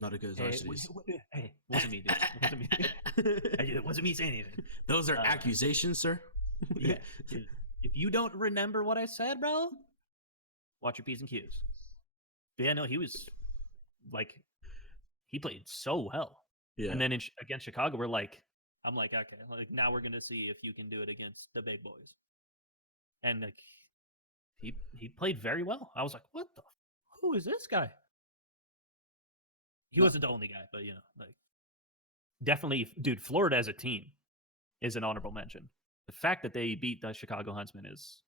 not as good as Arcedes. Hey, wasn't me, dude. It wasn't me. It wasn't me saying anything. Those are accusations, sir. Yeah. Dude, if you don't remember what I said, bro, watch your P's and Q's. But yeah, no, he was like, he played so well. Yeah. And then against Chicago, I'm like, okay, like now we're gonna see if you can do it against the big boys. And like, he played very well. I was like, who is this guy? He wasn't the only guy, but like, definitely, dude. Florida as a team is an honorable mention. The fact that they beat the Chicago Huntsmen is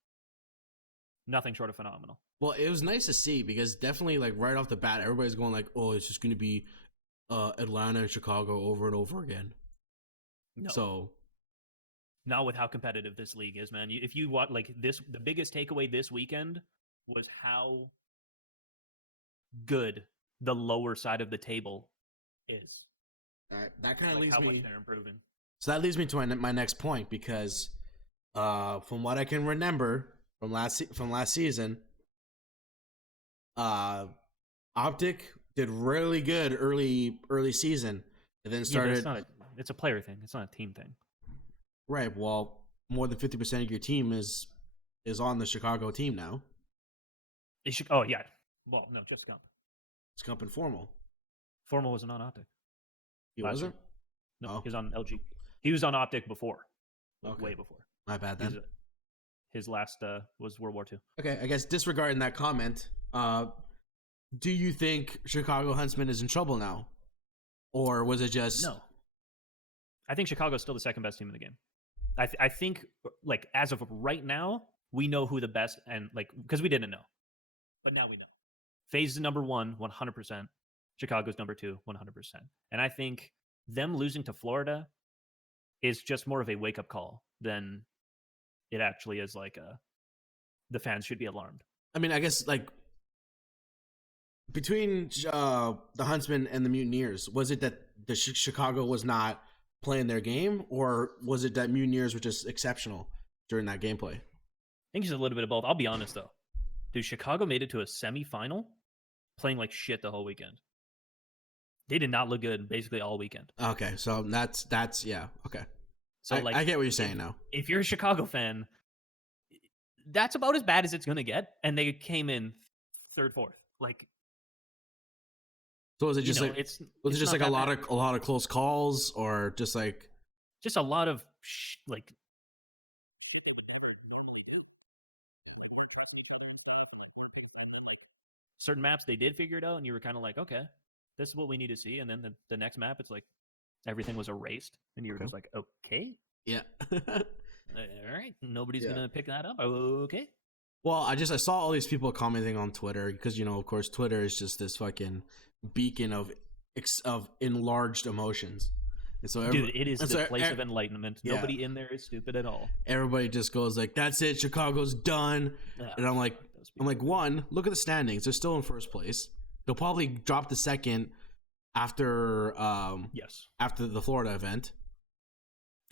nothing short of phenomenal. Well, it was nice to see because definitely, like right off the bat, everybody's going like, "Oh, it's just going to be Atlanta and Chicago over and over again." No. So, not with how competitive this league is, man. If you watch like this, the biggest takeaway this weekend was how good the lower side of the table is. All right, that kind of leads how me. Much they're improving. So that leads me to my next point because, from what I can remember from last season, Optic did really good early season, and then started. Yeah, it's a player thing. It's not a team thing. Right. Well, more than 50% of your team is on the Chicago team now. Oh yeah. Well, no, just Scump. Scump and Formal. Formal wasn't on Optic. He wasn't? No, he was on LG. He was on Optic before. Okay. Way before. My bad then. His last was World War II. Okay, I guess disregarding that comment, do you think Chicago Huntsmen is in trouble now? Or was it just... No. I think Chicago's still the second best team in the game. I think, like, as of right now, we know who the best, and, like, because we didn't know. But now we know. FaZe is number 1, 100%. Chicago's number 2, 100%. And I think them losing to Florida is just more of a wake-up call than it actually is like the fans should be alarmed. I mean, I guess, like, between the Huntsmen and the Mutineers, was it that the Chicago was not playing their game, or was it that Mutineers were just exceptional during that gameplay? I think it's a little bit of both. I'll be honest, though. Dude, Chicago made it to a semifinal playing like shit the whole weekend. They did not look good basically all weekend. Okay, so that's yeah, okay. So I get what you're saying now. If you're a Chicago fan, that's about as bad as it's going to get, and they came in 3rd, 4th. Like, so was it just like a lot of close calls, or just a lot of shit they would never normally do? Yeah. Like, weren't trusting each other and stuff, and like weren't picking, and then like certain maps they did figure it out, and you were kind of like, okay, this is what we need to see. And then the next map, it's like everything was erased, and you were just like, okay, yeah, all right, nobody's gonna pick that up. Okay. Well, I saw all these people commenting on Twitter because of course Twitter is just this fucking beacon of enlarged emotions. And so dude, it is the place of enlightenment. Yeah. Nobody in there is stupid at all. Everybody just goes like, "That's it, Chicago's done." And I'm like, one, look at the standings. They're still in first place. They'll probably drop the second after after the Florida event.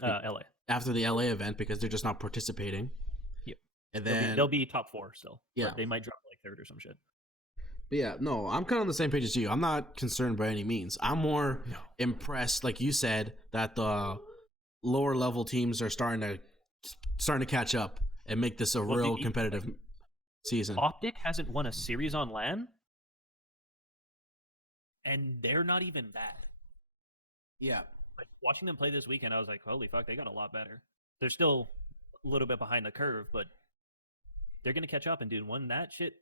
LA. after the LA event because they're just not participating. Yep. And then they'll be top 4 still. Yeah. But they might drop like 3rd or some shit. But yeah, no, I'm kind of on the same page as you. I'm not concerned by any means. I'm more impressed, like you said, that the lower level teams are starting to catch up and make this a real competitive season. Optic hasn't won a series on LAN, and they're not even bad. Yeah. Like watching them play this weekend, I was like, holy fuck, they got a lot better. They're still a little bit behind the curve, but they're gonna catch up. And dude, when that shit,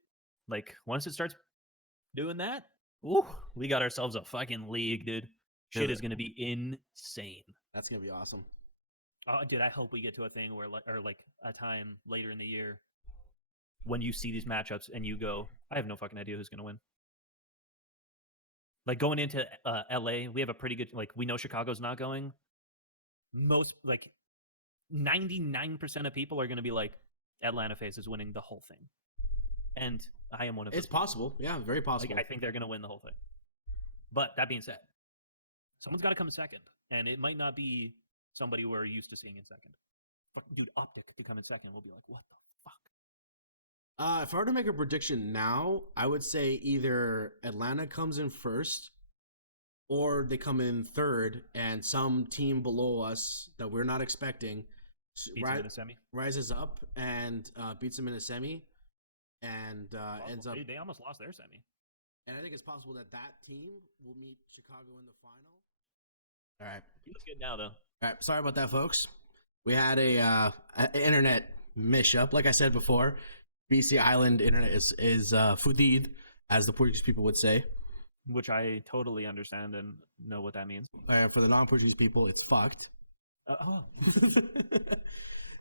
like once it starts doing that, ooh, we got ourselves a fucking league, dude. Shit is gonna be insane. That's gonna be awesome. Oh, dude, I hope we get to a thing where, like a time later in the year when you see these matchups and you go, I have no fucking idea who's gonna win. Like going into LA, we have a pretty good, like we know Chicago's not going. Most, like 99% of people are going to be like, Atlanta FaZe is winning the whole thing. And I am one of them. It's possible. Yeah, very possible. Like, I think they're going to win the whole thing. But that being said, someone's got to come second. And it might not be somebody we're used to seeing in second. Fuck, dude, Optic could come in second. We'll be like, what the fuck? If I were to make a prediction now, I would say either Atlanta comes in first or they come in third and some team below us that we're not expecting rises up and beats them in a semi and ends up... They almost lost their semi. And I think it's possible that team will meet Chicago in the final. All right. He looks good now, though. All right. Sorry about that, folks. We had a internet mishap. Like I said before, BC Island internet is fudido, as the Portuguese people would say. Which I totally understand and know what that means. For the non-Portuguese people, it's fucked.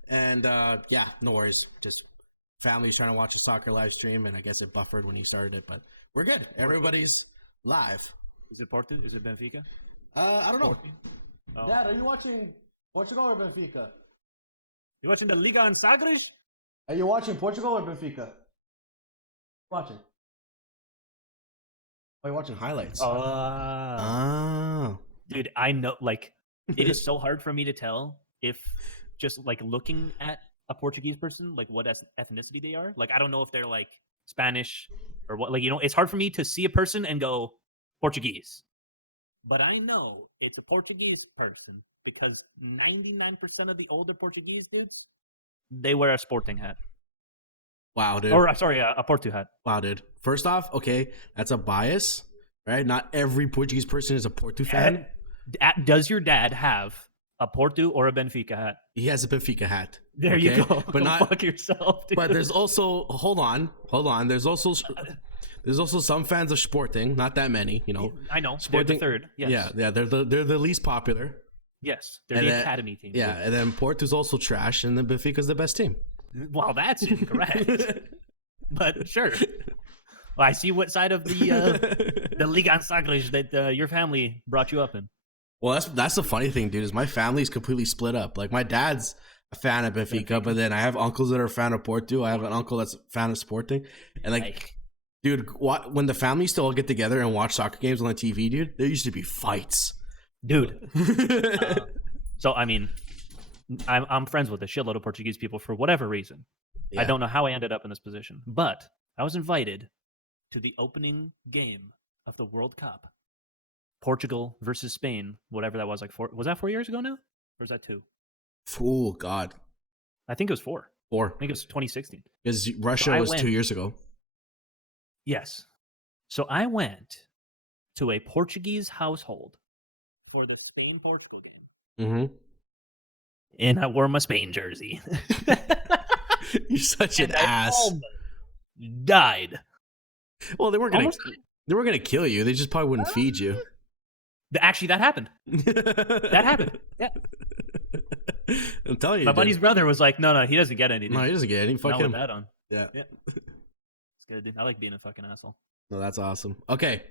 And yeah, no worries. Just family's trying to watch a soccer live stream, and I guess it buffered when he started it, but we're good. Everybody's live. Is it Porto? Is it Benfica? I don't know. Oh. Dad, are you watching Portugal or Benfica? You watching the Liga in Sagres? Are you watching Portugal or Benfica? Watching. Oh, you're watching highlights. Dude, I know, like, it is so hard for me to tell if just, like, looking at a Portuguese person, like, what ethnicity they are. Like, I don't know if they're, like, Spanish or what. Like, you know, it's hard for me to see a person and go, Portuguese. But I know it's a Portuguese person because 99% of the older Portuguese dudes, they wear a Sporting hat. Wow, dude. Or, sorry, a Porto hat. Wow, dude. First off, okay, that's a bias, right? Not every Portuguese person is a Porto fan. Does your dad have a Porto or a Benfica hat? He has a Benfica hat. There you go. But not fuck yourself, dude. But there's also hold on. There's also some fans of Sporting, not that many, you know. I know. Sporting, they're the third. Yes. Yeah, they're the least popular. Yes, they're the academy team. Yeah, and then Porto's also trash, and then Benfica's the best team. Well, that's incorrect. But sure. Well, I see what side of the Liga Sagres that your family brought you up in. Well, that's the funny thing, dude, is my family's completely split up. Like, my dad's a fan of Benfica, but then I have uncles that are a fan of Porto. I have an uncle that's a fan of Sporting. And, like, dude, when the family used to all get together and watch soccer games on the TV, dude, there used to be fights. Dude. So, I mean, I'm friends with a shitload of Portuguese people for whatever reason. Yeah. I don't know how I ended up in this position, but I was invited to the opening game of the World Cup. Portugal versus Spain, whatever that was, like was that 4 years ago now? Or was that 2? Oh, God. I think it was 4. 4. I think it was 2016. Because Russia was 2 years ago. Yes. So I went to a Portuguese household for the Spain-Portugal game. Mm-hmm. And I wore my Spain jersey. You're such an ass. Died. Well, they weren't gonna kill you. They just probably wouldn't feed you. Actually, that happened. That happened. Yeah. I'm telling you. My buddy's brother was like, "No, he doesn't get anything. No, he doesn't get anything. Fuck him." With that on. Yeah. It's good, dude. I like being a fucking asshole. No, that's awesome. Okay.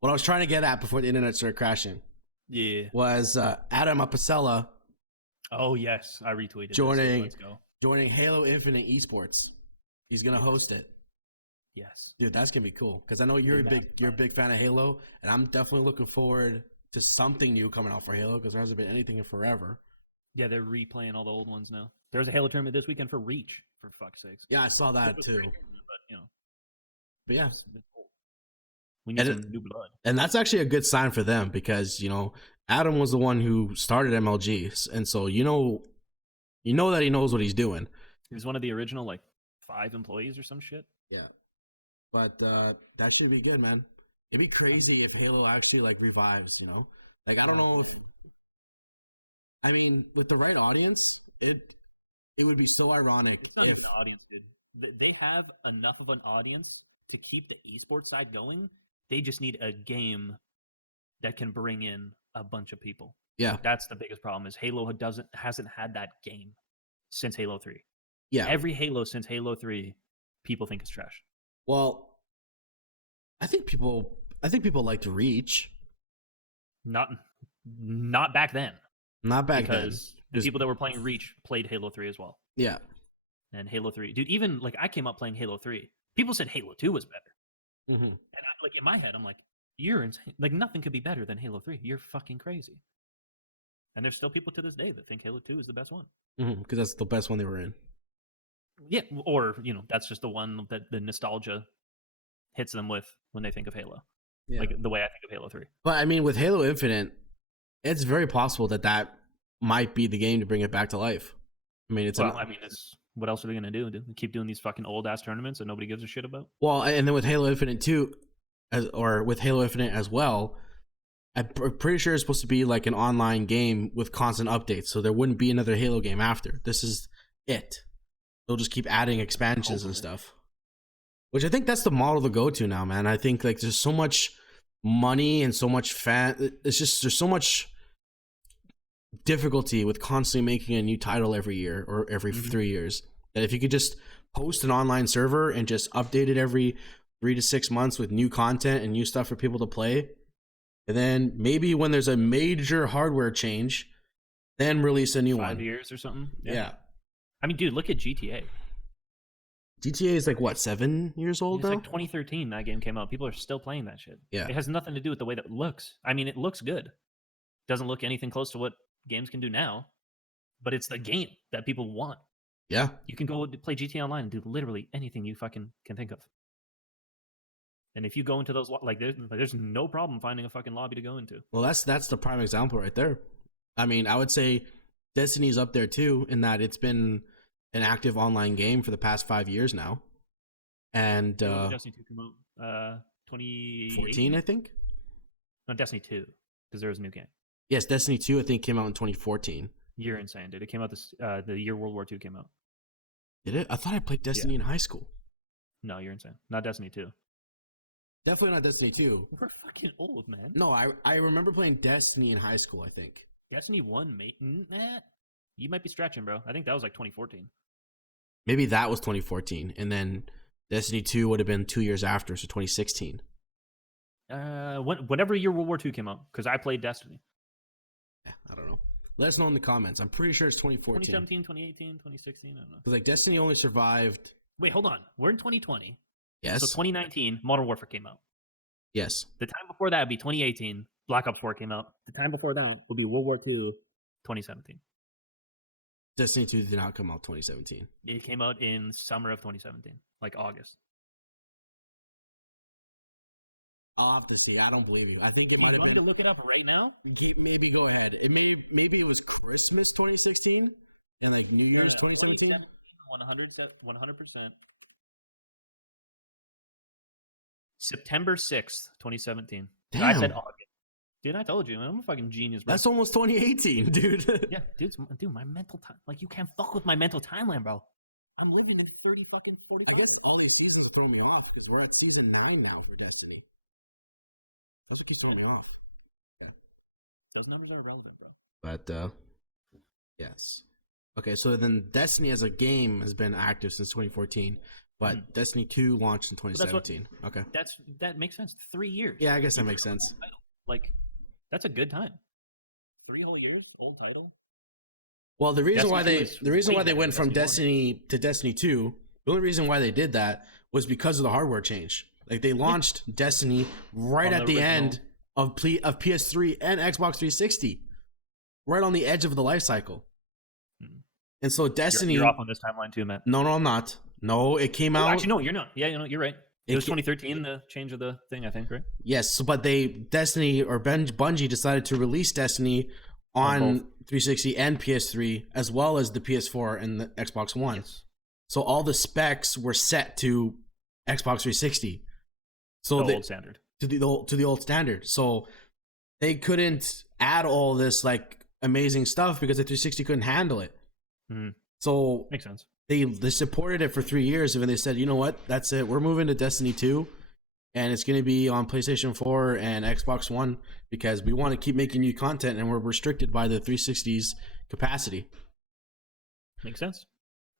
What I was trying to get at before the internet started crashing. Yeah. Was Adam Apicella. Oh yes, I retweeted. Joining Halo Infinite Esports. He's gonna host it. Yes, dude, that's gonna be cool because I know you're a big fan of Halo, and I'm definitely looking forward to something new coming out for Halo because there hasn't been anything in forever. Yeah, they're replaying all the old ones now. There was a Halo tournament this weekend for Reach, for fuck's sakes. Yeah, I saw that Which was too. great, but But yeah, it's old. We need And some new blood. and that's actually a good sign for them because Adam was the one who started MLG, and so you know that he knows what he's doing. He was one of the original 5 employees or some shit. Yeah, but that should be good, man. It'd be crazy if Halo actually revives. I don't know if. I mean, with the right audience, it would be so ironic. It's not even the audience, dude. They have enough of an audience to keep the esports side going. They just need a game that can bring in a bunch of people. Yeah, that's the biggest problem. Is Halo hasn't had that game since Halo 3. Yeah, every Halo since Halo 3, people think it's trash. Well, I think people like to Reach. Not back then. Not back because then. The people that were playing Reach played Halo 3 as well. Yeah. And Halo 3, dude, even I came up playing Halo 3. People said Halo 2 was better. Mm-hmm. And in my head, I'm like, you're insane. Nothing could be better than Halo 3. You're fucking crazy. And there's still people to this day that think Halo 2 is the best one. Because that's the best one they were in. Yeah, or, that's just the one that the nostalgia hits them with when they think of Halo. Yeah. The way I think of Halo 3. But, I mean, with Halo Infinite, it's very possible that might be the game to bring it back to life. I mean, it's what else are they going to do? Keep doing these fucking old-ass tournaments that nobody gives a shit about? Well, and then with Halo Infinite 2, or with Halo Infinite as well, I'm pretty sure it's supposed to be an online game with constant updates, so there wouldn't be another Halo game after. This is it. They'll just keep adding expansions and stuff. Which I think that's the model to go to now, man. I think there's so much money and so much there's so much difficulty with constantly making a new title every year or every 3 years that if you could just host an online server and just update it every 3 to 6 months with new content and new stuff for people to play, and then maybe when there's a major hardware change, then release a new 5 years or something. Yeah. I mean, dude, look at GTA. GTA is 7 years old now? It's 2013 that game came out. People are still playing that shit. Yeah. It has nothing to do with the way that it looks. I mean, it looks good. Doesn't look anything close to what games can do now, but it's the game that people want. Yeah. You can go play GTA Online and do literally anything you fucking can think of. And if you go into those, there's no problem finding a fucking lobby to go into. Well, that's the prime example right there. I mean, I would say Destiny's up there too, in that it's been an active online game for the past 5 years now. And Destiny 2 came out 2014, I think. No, Destiny 2, because there was a new game. Yes, Destiny 2, I think, came out in 2014. You're insane, dude. It came out the year World War II came out. Did it? I thought I played Destiny in high school. No, you're insane. Not Destiny 2. Definitely not Destiny 2. We're fucking old, man. No, I remember playing Destiny in high school, I think. Destiny 1, mate? Nah. You might be stretching, bro. I think that was 2014. Maybe that was 2014. And then Destiny 2 would have been 2 years after, so 2016. Whenever year World War II came out, because I played Destiny. Yeah, I don't know. Let us know in the comments. I'm pretty sure it's 2014. 2017, 2018, 2016, I don't know. Because Destiny only survived... Wait, hold on. We're in 2020. Yes. So 2019, Modern Warfare came out. Yes. The time before that would be 2018. Black Ops 4 came out. The time before that would be World War II, 2017. Destiny 2 did not come out 2017. It came out in summer of 2017, August. I'll have to see. I don't believe you. I think it might have been. To look it up right now? Maybe go ahead. Maybe it was Christmas 2016 and New Year's 2017. 100%. September 6th, 2017. Damn. I said August. Dude, I told you, man, I'm a fucking genius, bro. That's almost 2018, dude. Yeah, dude, my mental time. You can't fuck with my mental timeline, bro. I'm living in 30 fucking 45. I guess all these seasons are throwing me off because we're at season 9 now for Destiny. That's what keeps throwing me off. Yeah. Those numbers are irrelevant, bro. But, yes. Okay, so then Destiny as a game has been active since 2014, but Destiny 2 launched in 2017. Okay. That makes sense. 3 years. Yeah, I guess that makes sense. That's a good time. 3 whole years, old title. Well, the reason why they went from Destiny to Destiny 2, the only reason why they did that was because of the hardware change. They launched Destiny right at the end of PS3 and Xbox 360, right on the edge of the life cycle. And so Destiny. You're off on this timeline too, Matt. No, I'm not. No, it came out. Actually, no, you're not. Yeah, you're right. It was 2013, the change of the thing, I think, right? Yes, but Destiny or Bungie decided to release Destiny on 360 and PS3, as well as the PS4 and the Xbox One. Yes. So all the specs were set to Xbox 360. So the old standard. To the old standard. So they couldn't add all this like amazing stuff because the 360 couldn't handle it. Mm-hmm. So makes sense. They supported it for 3 years, and then they said, you know what, that's it. We're moving to Destiny 2, and it's going to be on PlayStation 4 and Xbox One because we want to keep making new content, and we're restricted by the 360's capacity. Makes sense.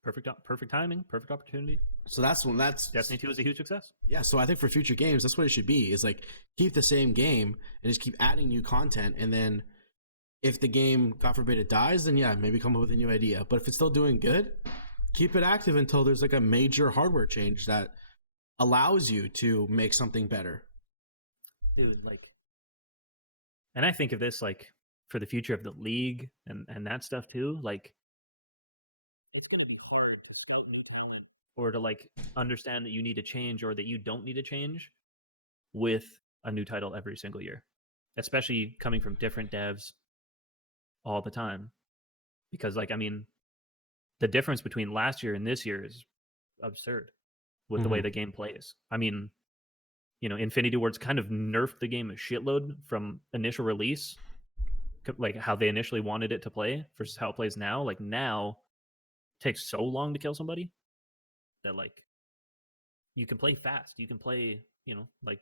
Perfect timing, perfect opportunity. So that's Destiny 2 is a huge success. Yeah, so I think for future games, that's what it should be. Is like keep the same game and just keep adding new content, and then if the game, God forbid, it dies, then yeah, maybe come up with a new idea. But if it's still doing good, keep it active until there's like a major hardware change that allows you to make something better. Dude, like, and I think of this like for the future of the league and that stuff too. Like, it's going to be hard to scout new talent or to like understand that you need to change or that you don't need to change with a new title every single year, especially coming from different devs all the time. Because like, I mean, the difference between last year and this year is absurd with the way the game plays. I mean, you know, Infinity Ward's kind of nerfed the game a shitload from initial release, like how they initially wanted it to play versus how it plays now. Like now it takes so long to kill somebody that like you can play fast. You can play, you know, like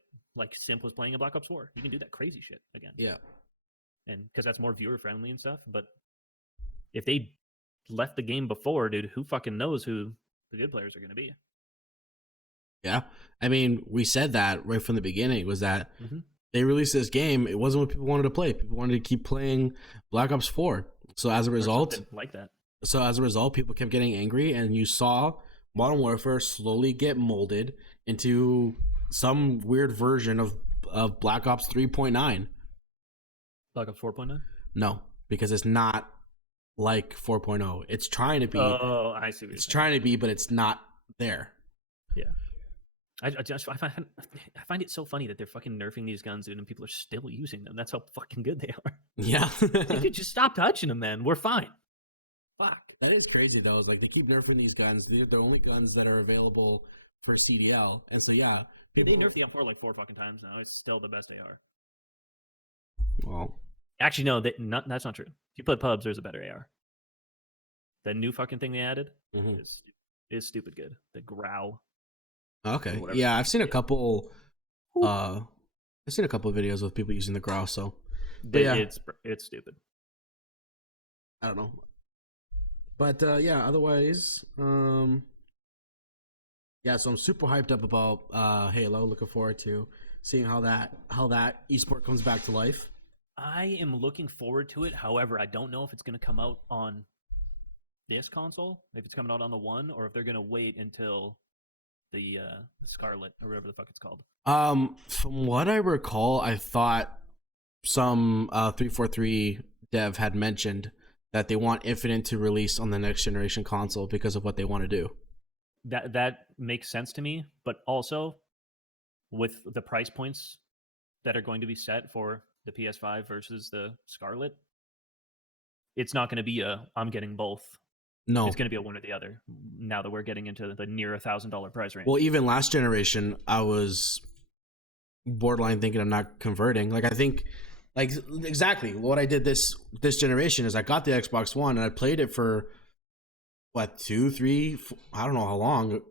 Simp was playing in Black Ops 4. You can do that crazy shit again. Yeah. And because that's more viewer friendly and stuff. But if they left the game before, dude, who fucking knows who the good players are going to be? Yeah. I mean, we said that right from the beginning was that they released this game. It wasn't what people wanted to play. People wanted to keep playing Black Ops 4. So as a result, like that. So as a result, people kept getting angry, and you saw Modern Warfare slowly get molded into some weird version of Black Ops 3.9. Black Ops 4.9? No, because it's not like 4.0. It's trying to be. Oh, I see what it's trying to be, but it's not there. Yeah. I find it so funny that they're fucking nerfing these guns, dude, and people are still using them. That's how fucking good they are. Yeah. Dude, just stop touching them, man. We're fine. Fuck. That is crazy, though. It's like they keep nerfing these guns. They're the only guns that are available for CDL. And so, yeah. They nerfed the M4 like 4 fucking times now. It's still the best AR. Well. Actually, no, that's not true. If you play pubs, there's a better AR. That new fucking thing they added is stupid good. The Grow. Okay. Yeah, I've seen a couple of videos with people using the Grow, so yeah. It's stupid. I don't know. But yeah, otherwise, yeah, so I'm super hyped up about Halo. Looking forward to seeing how that esport comes back to life. I am looking forward to it. However, I don't know if it's going to come out on this console, if it's coming out on the One, or if they're going to wait until the Scarlet or whatever the fuck it's called. From what I recall, I thought some 343 dev had mentioned that they want Infinite to release on the next generation console because of what they want to do. That makes sense to me, but also with the price points that are going to be set for the PS5 versus the Scarlet, it's not going to be I'm getting both. No, it's going to be a one or the other. Now that we're getting into the near $1,000 price range. Well, even last generation, I was borderline thinking I'm not converting. Like I think, like exactly what I did this generation is I got the Xbox One and I played it for what 2, 3, I don't know how long.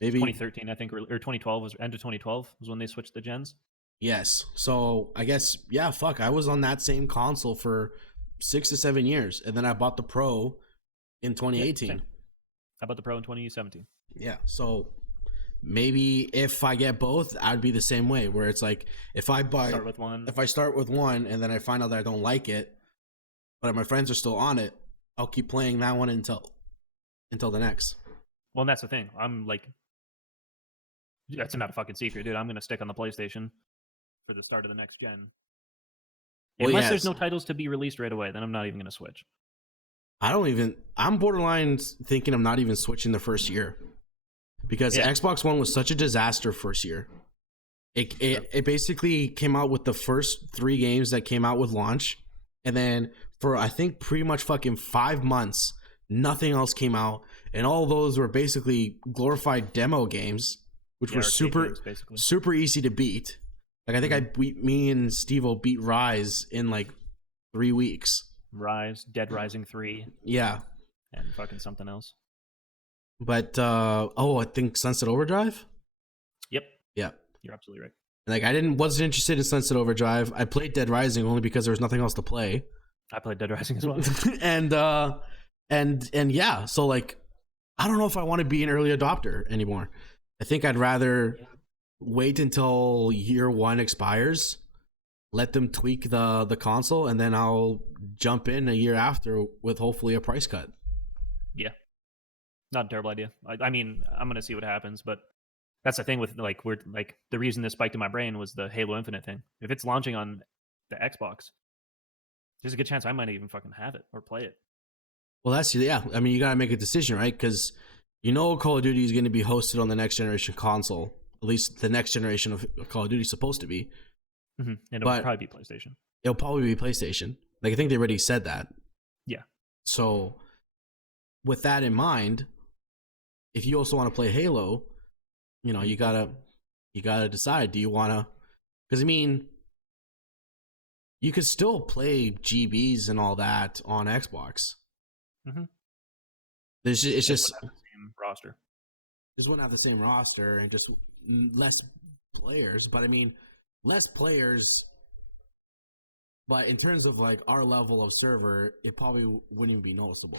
Maybe 2013, I think, or 2012 was end of 2012 was when they switched the gens. Yes, so I guess yeah. Fuck, I was on that same console for 6 to 7 years, and then I bought the Pro in 2018. Yeah, I bought the Pro in 2017. Yeah, so maybe if I get both, I'd be the same way. Where it's like if I start with one, and then I find out that I don't like it, but my friends are still on it, I'll keep playing that one until the next. Well, and that's the thing. I'm like, that's not a fucking secret, dude. I'm gonna stick on the PlayStation for the start of the next gen. Unless there's no titles to be released right away, then I'm not even gonna switch. I'm borderline thinking I'm not even switching the first year because Xbox One was such a disaster first year. It basically came out with the first 3 games that came out with launch, and then for I think pretty much fucking 5 months, nothing else came out, and all those were basically glorified demo games, which were super easy to beat. Like I think me and Steve-O beat Rise in like 3 weeks. Rise, Dead Rising 3. Yeah. And fucking something else. But I think Sunset Overdrive? Yep. Yeah. You're absolutely right. Like wasn't interested in Sunset Overdrive. I played Dead Rising only because there was nothing else to play. I played Dead Rising as well. and yeah, so like I don't know if I want to be an early adopter anymore. I think I'd rather wait until year 1 expires, let them tweak the console, and then I'll jump in a year after with hopefully a price cut. Yeah. Not a terrible idea. I mean, I'm gonna see what happens, but that's the thing with the reason this spiked in my brain was the Halo Infinite thing. If it's launching on the Xbox, there's a good chance I might even fucking have it or play it. Well, I mean, you gotta make a decision, right? Because Call of Duty is going to be hosted on the next generation console. At least the next generation of Call of Duty is supposed to be. Mm-hmm. And it'll probably be PlayStation. It'll probably be PlayStation. Like I think they already said that. Yeah. So, with that in mind, if you also want to play Halo, you gotta decide. Do you want to? Because I mean, you could still play GBs and all that on Xbox. Mm-hmm. It's just the same roster. Just wouldn't have the same roster and just less players. But I mean, less players. But in terms of like our level of server, it probably wouldn't even be noticeable.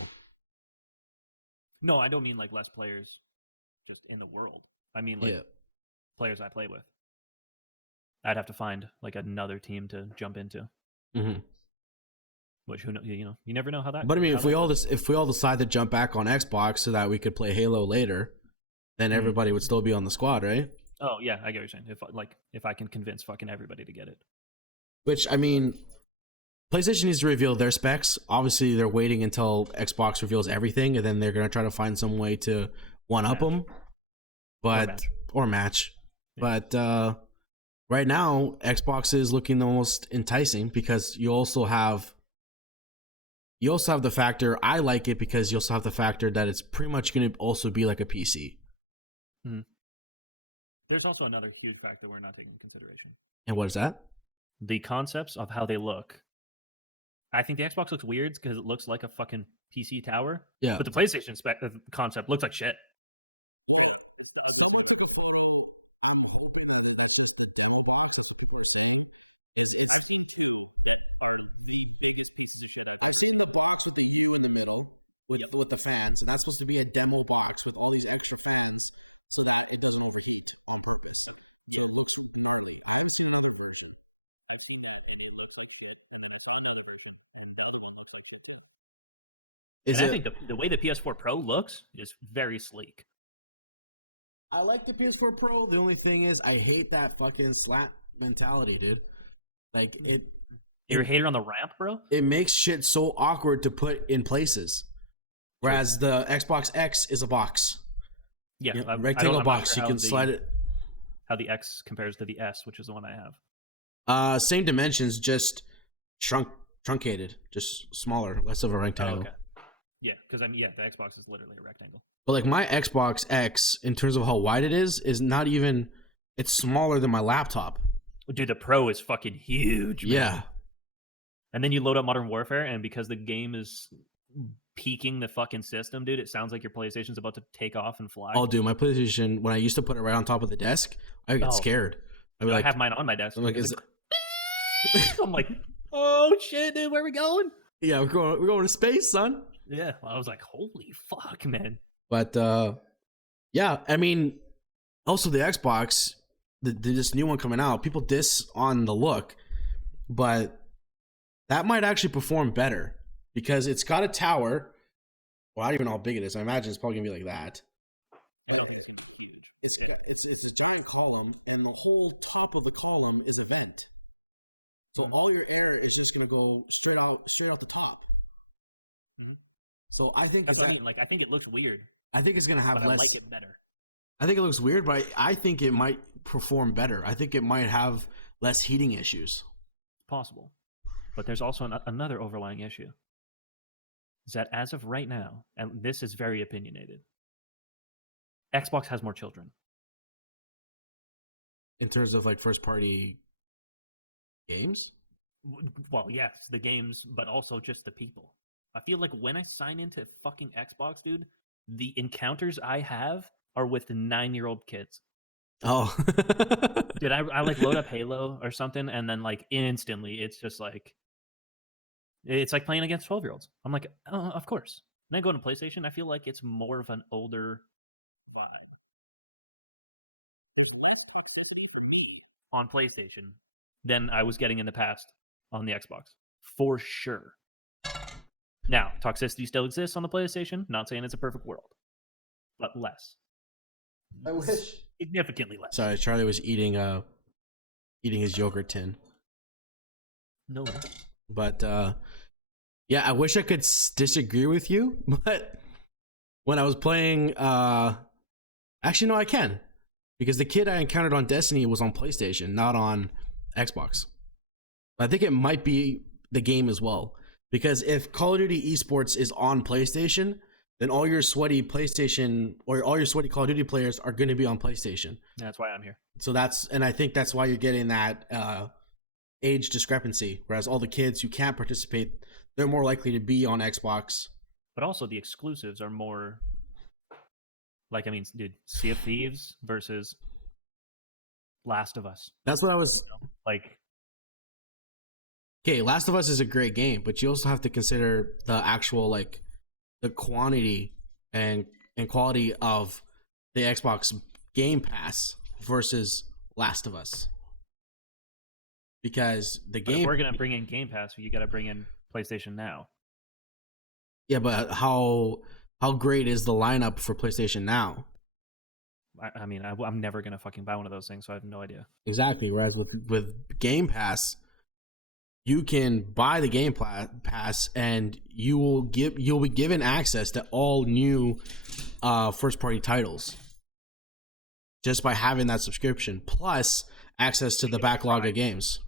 No, I don't mean like less players just in the world. I mean like players I play with. I'd have to find like another team to jump into. Mm-hmm. Which you never know how that. But I mean, if we all decide to jump back on Xbox so that we could play Halo later, then everybody would still be on the squad, right? Oh yeah, I get what you're saying. If I can convince fucking everybody to get it. Which I mean, PlayStation needs to reveal their specs. Obviously, they're waiting until Xbox reveals everything, and then they're gonna try to find some way to one up them. Or match. Yeah. But right now, Xbox is looking the most enticing because you also have the factor. I like it because you also have the factor that it's pretty much going to also be like a PC. Mm-hmm. There's also another huge factor we're not taking into consideration. And what is that? The concepts of how they look. I think the Xbox looks weird because it looks like a fucking PC tower. Yeah. But the PlayStation concept looks like shit. Well, it's the someone took a photo. I'm hoping that that's just the demo box. That's what people are saying. I've seen 2 that are the biggest pieces of shit I've seen. The box with the U in the middle with the fans, and that's supposed to be a demo box with all these extra fans so that it doesn't overheat on purpose. Okay. Yeah. So it looks gnarly. I haven't seen another version. I've seen that, and it looks like shit. And then I saw another version, and the other one looks like shit too. I think the way the PS4 Pro looks is very sleek. I like the PS4 Pro. The only thing is, I hate that fucking slat mentality, dude. Like you're a hater on the ramp, bro. It makes shit so awkward to put in places. Whereas the Xbox X is a box. Yeah, rectangle box. You can slide it. How the X compares to the S, which is the one I have. Same dimensions, just truncated, just smaller, less of a rectangle. Oh, okay. Yeah, because the Xbox is literally a rectangle. But like my Xbox X, in terms of how wide it is not even. It's smaller than my laptop. Dude, the Pro is fucking huge, man. Yeah. And then you load up Modern Warfare, and because the game is peaking the fucking system, dude, it sounds like your PlayStation's about to take off and fly. Oh, dude, my PlayStation, when I used to put it right on top of the desk, I get scared. I have mine on my desk. I'm like, I'm like, oh shit, dude, where are we going? Yeah, we're going to space, son. Yeah, I was like, holy fuck, man. But yeah, I mean, also the Xbox. This new one coming out, people diss on the look, but that might actually perform better because it's got a tower. Well, I don't even know how big it is. I imagine it's probably gonna be like that. I don't think it's gonna be huge. It's a giant column, and the whole top of the column is a vent. So all your air is just gonna go straight out the top. Mm-hmm. So I think That's what I mean. Like, I think it looks weird, I think it's gonna have but less. I like it better. I think it looks weird, but I think it might perform better. I think it might have less heating issues. Possible. But there's also another overlying issue. Is that as of right now, and this is very opinionated, Xbox has more children. In terms of like first party games? Well, yes, the games, but also just the people. I feel like when I sign into fucking Xbox, dude, the encounters I have are with 9-year-old kids. Oh. Dude, I like load up Halo or something, and then like instantly it's just like, it's like playing against 12-year-olds. I'm like, oh, of course. And then going to PlayStation, I feel like it's more of an older vibe. There's less toxicity for me on PlayStation than I was getting in the past on the Xbox, for sure. Now, toxicity still exists on the PlayStation. Not saying it's a perfect world, but less. I wish. Significantly less. Sorry, Charlie was eating his yogurt tin. No. But yeah, I wish I could disagree with you, but when I was playing actually no, I can. Because the kid I encountered on Destiny was on PlayStation, not on Xbox. I think it might be the game as well. Because if Call of Duty Esports is on PlayStation, then all your sweaty PlayStation or all your sweaty Call of Duty players are going to be on PlayStation. That's why I'm here. So and I think that's why you're getting that age discrepancy. Whereas all the kids who can't participate, they're more likely to be on Xbox. But also the exclusives are more, like, I mean, dude, Sea of Thieves versus Last of Us. That's what I was... You know? Like... Okay, Last of Us is a great game, but you also have to consider the actual, like, the quantity and quality of the Xbox Game Pass versus Last of Us. Because the game... If we're going to bring in Game Pass, you got to bring in PlayStation Now. Yeah, but how great is the lineup for PlayStation Now? I mean, I'm never going to fucking buy one of those things, so I have no idea. Exactly. Whereas with Game Pass... You can buy the Game Pass, and you'll be given access to all new first-party titles just by having that subscription, plus access to the backlog of games.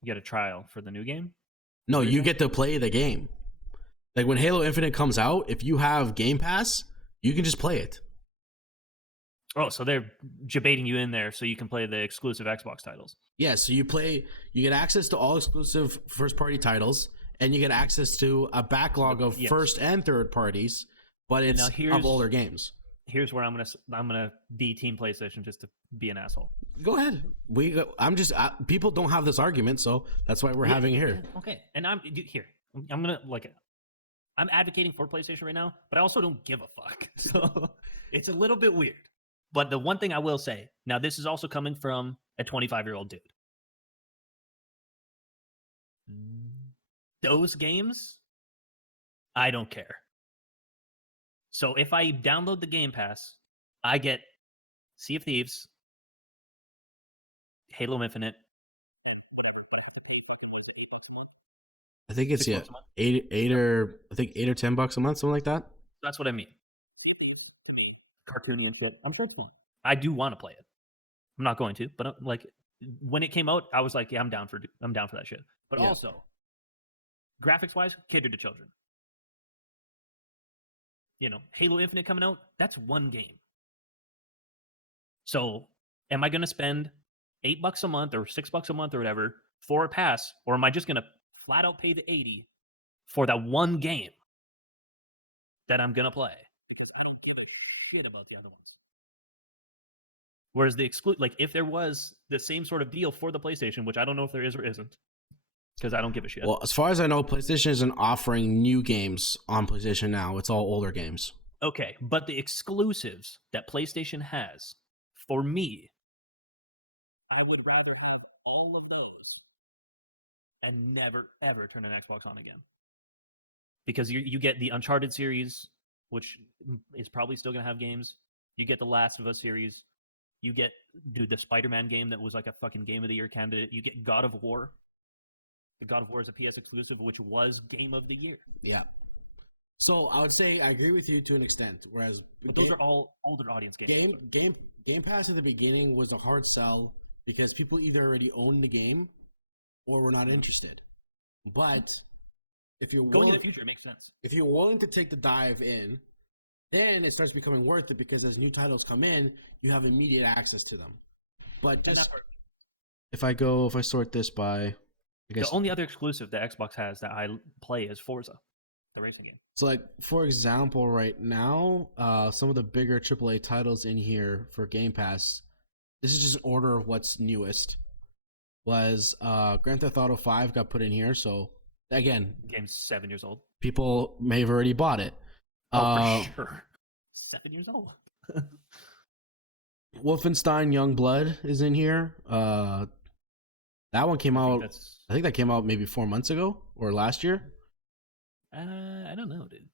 You get a trial for the new game? No, you get to play the game. Like when Halo Infinite comes out, if you have Game Pass, you can just play it. Oh, so they're debating you in there so you can play the exclusive Xbox titles. Yeah, so you get access to all exclusive first-party titles, and you get access to a backlog of first and third parties, but it's of older games. Here's where I'm gonna be Team PlayStation just to be an asshole. Go ahead. People don't have this argument, so that's why we're having it here. Yeah, okay, and I'm advocating for PlayStation right now, but I also don't give a fuck. So it's a little bit weird. But the one thing I will say, now this is also coming from a 25-year-old dude. Those games, I don't care. So if I download the Game Pass, I get Sea of Thieves, Halo Infinite, and whatever, but I have to pay fucking, what is it, $8 a month? I think it's $8 or $10 a month, something like that. That's what I mean. Sea of Thieves, to me, cartoony and shit. I'm sure it's fun. I do want to play it. I'm not going to, but like when it came out, I was like, yeah, I'm down for that shit. But also, graphics wise, catered to children. You know, Halo Infinite coming out, that's one game. So, am I going to spend $8 a month or $6 a month or whatever for a pass, or am I just going to flat out pay the $80 for that one game that I'm going to play? Because I don't give a shit about the other ones. Whereas the like if there was the same sort of deal for the PlayStation, which I don't know if there is or isn't, because I don't give a shit. Well, as far as I know, PlayStation isn't offering new games on PlayStation Now. It's all older games. Okay, but the exclusives that PlayStation has, for me, I would rather have all of those and never, ever turn an Xbox on again. Because you get the Uncharted series, which is probably still going to have games. You get the Last of Us series. You get, the Spider-Man game that was like a fucking Game of the Year candidate. You get God of War. The God of War is a PS exclusive, which was Game of the Year. Yeah. So I would say I agree with you to an extent. Whereas, But those are all older audience games. Game Pass at the beginning was a hard sell because people either already owned the game or were not interested. But if you're going in the future, it makes sense. If you're willing to take the dive in, then it starts becoming worth it because as new titles come in, you have immediate access to them. But just if I sort this by, I guess the only other exclusive that Xbox has that I play is Forza, the racing game. So, like, for example, right now, some of the bigger AAA titles in here for Game Pass, this is just an order of what's newest, was Grand Theft Auto 5 got put in here. So, again, the game's 7 years old. People may have already bought it. For sure. 7 years old. Wolfenstein Youngblood is in here. That one came out, I think that came out maybe 4 months ago or last year. I don't know, dude.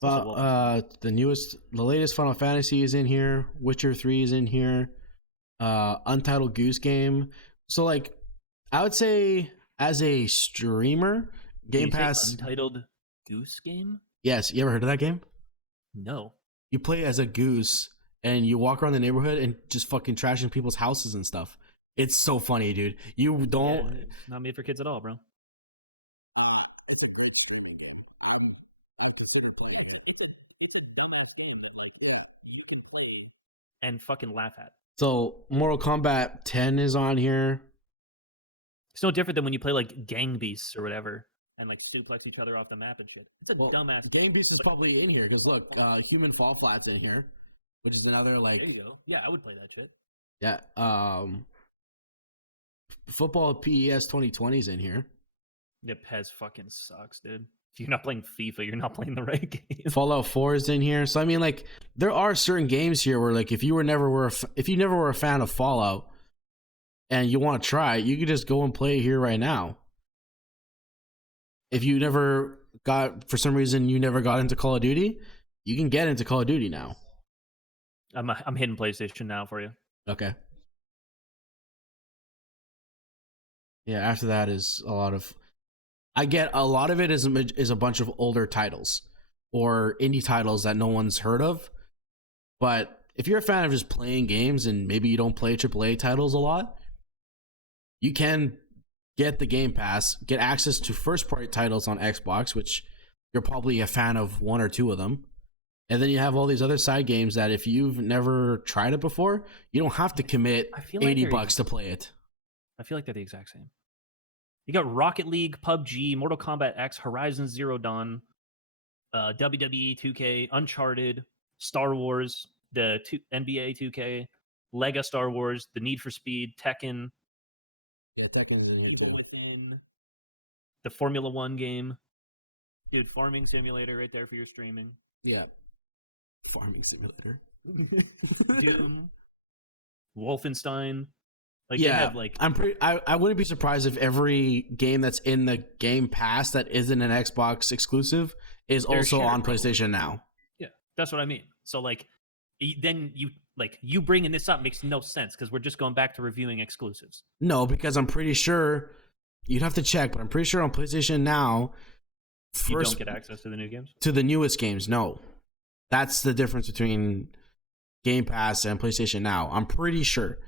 But the latest Final Fantasy is in here. Witcher 3 is in here. Untitled Goose Game. So, like, I would say as a streamer, Game Pass. Untitled Goose Game? Yes. You ever heard of that game? No. You play as a goose and you walk around the neighborhood and just fucking trashing people's houses and stuff. It's so funny, dude. You don't. Yeah, it's not made for kids at all, bro. It's a great streaming game. I've considered playing it. It's a dumbass game that you can play and fucking laugh at. So Mortal Kombat 10 is on here. It's no different than when you play like Gang Beasts or whatever and like suplex each other off the map and shit. It's a dumbass. Gang Beasts is probably in here because look, Human Fall Flat's in here, which is another like. There you go. Yeah, I would play that shit. Yeah. Football PES 2020 is in here. Yeah, PES fucking sucks, dude. If you're not playing FIFA, you're not playing the right game. Fallout 4 is in here. So I mean, like, there are certain games here where, like, if you never were a fan of Fallout and you want to try it, you could just go and play here right now. If you never for some reason you never got into Call of Duty, you can get into Call of Duty now. I'm hitting PlayStation now for you. Okay. Yeah, after that is a lot of. I get a lot of it is a bunch of older titles or indie titles that no one's heard of. But if you're a fan of just playing games and maybe you don't play AAA titles a lot, you can get the Game Pass, get access to first-party titles on Xbox, which you're probably a fan of one or two of them. And then you have all these other side games that if you've never tried it before, you don't have to commit $80 to play it. I feel like they're the exact same. You got Rocket League, PUBG, Mortal Kombat X, Horizon Zero Dawn, WWE 2K, Uncharted, Star Wars, the NBA 2K, Lego Star Wars, The Need for Speed, Tekken. Yeah, Tekken's in here Evil too. Within, the Formula 1 game. Dude, Farming Simulator right there for your streaming. Yeah. Farming Simulator. Doom, Wolfenstein. Like, yeah, have, like, I wouldn't be surprised if every game that's in the Game Pass that isn't an Xbox exclusive is also on PlayStation now. Yeah, that's what I mean. So, like, then you bringing this up makes no sense because we're just going back to reviewing exclusives. No, because I'm pretty sure you'd have to check, but I'm pretty sure on PlayStation now, you don't get access to the new games. To the newest games, no. That's the difference between Game Pass and PlayStation Now. I'm pretty sure.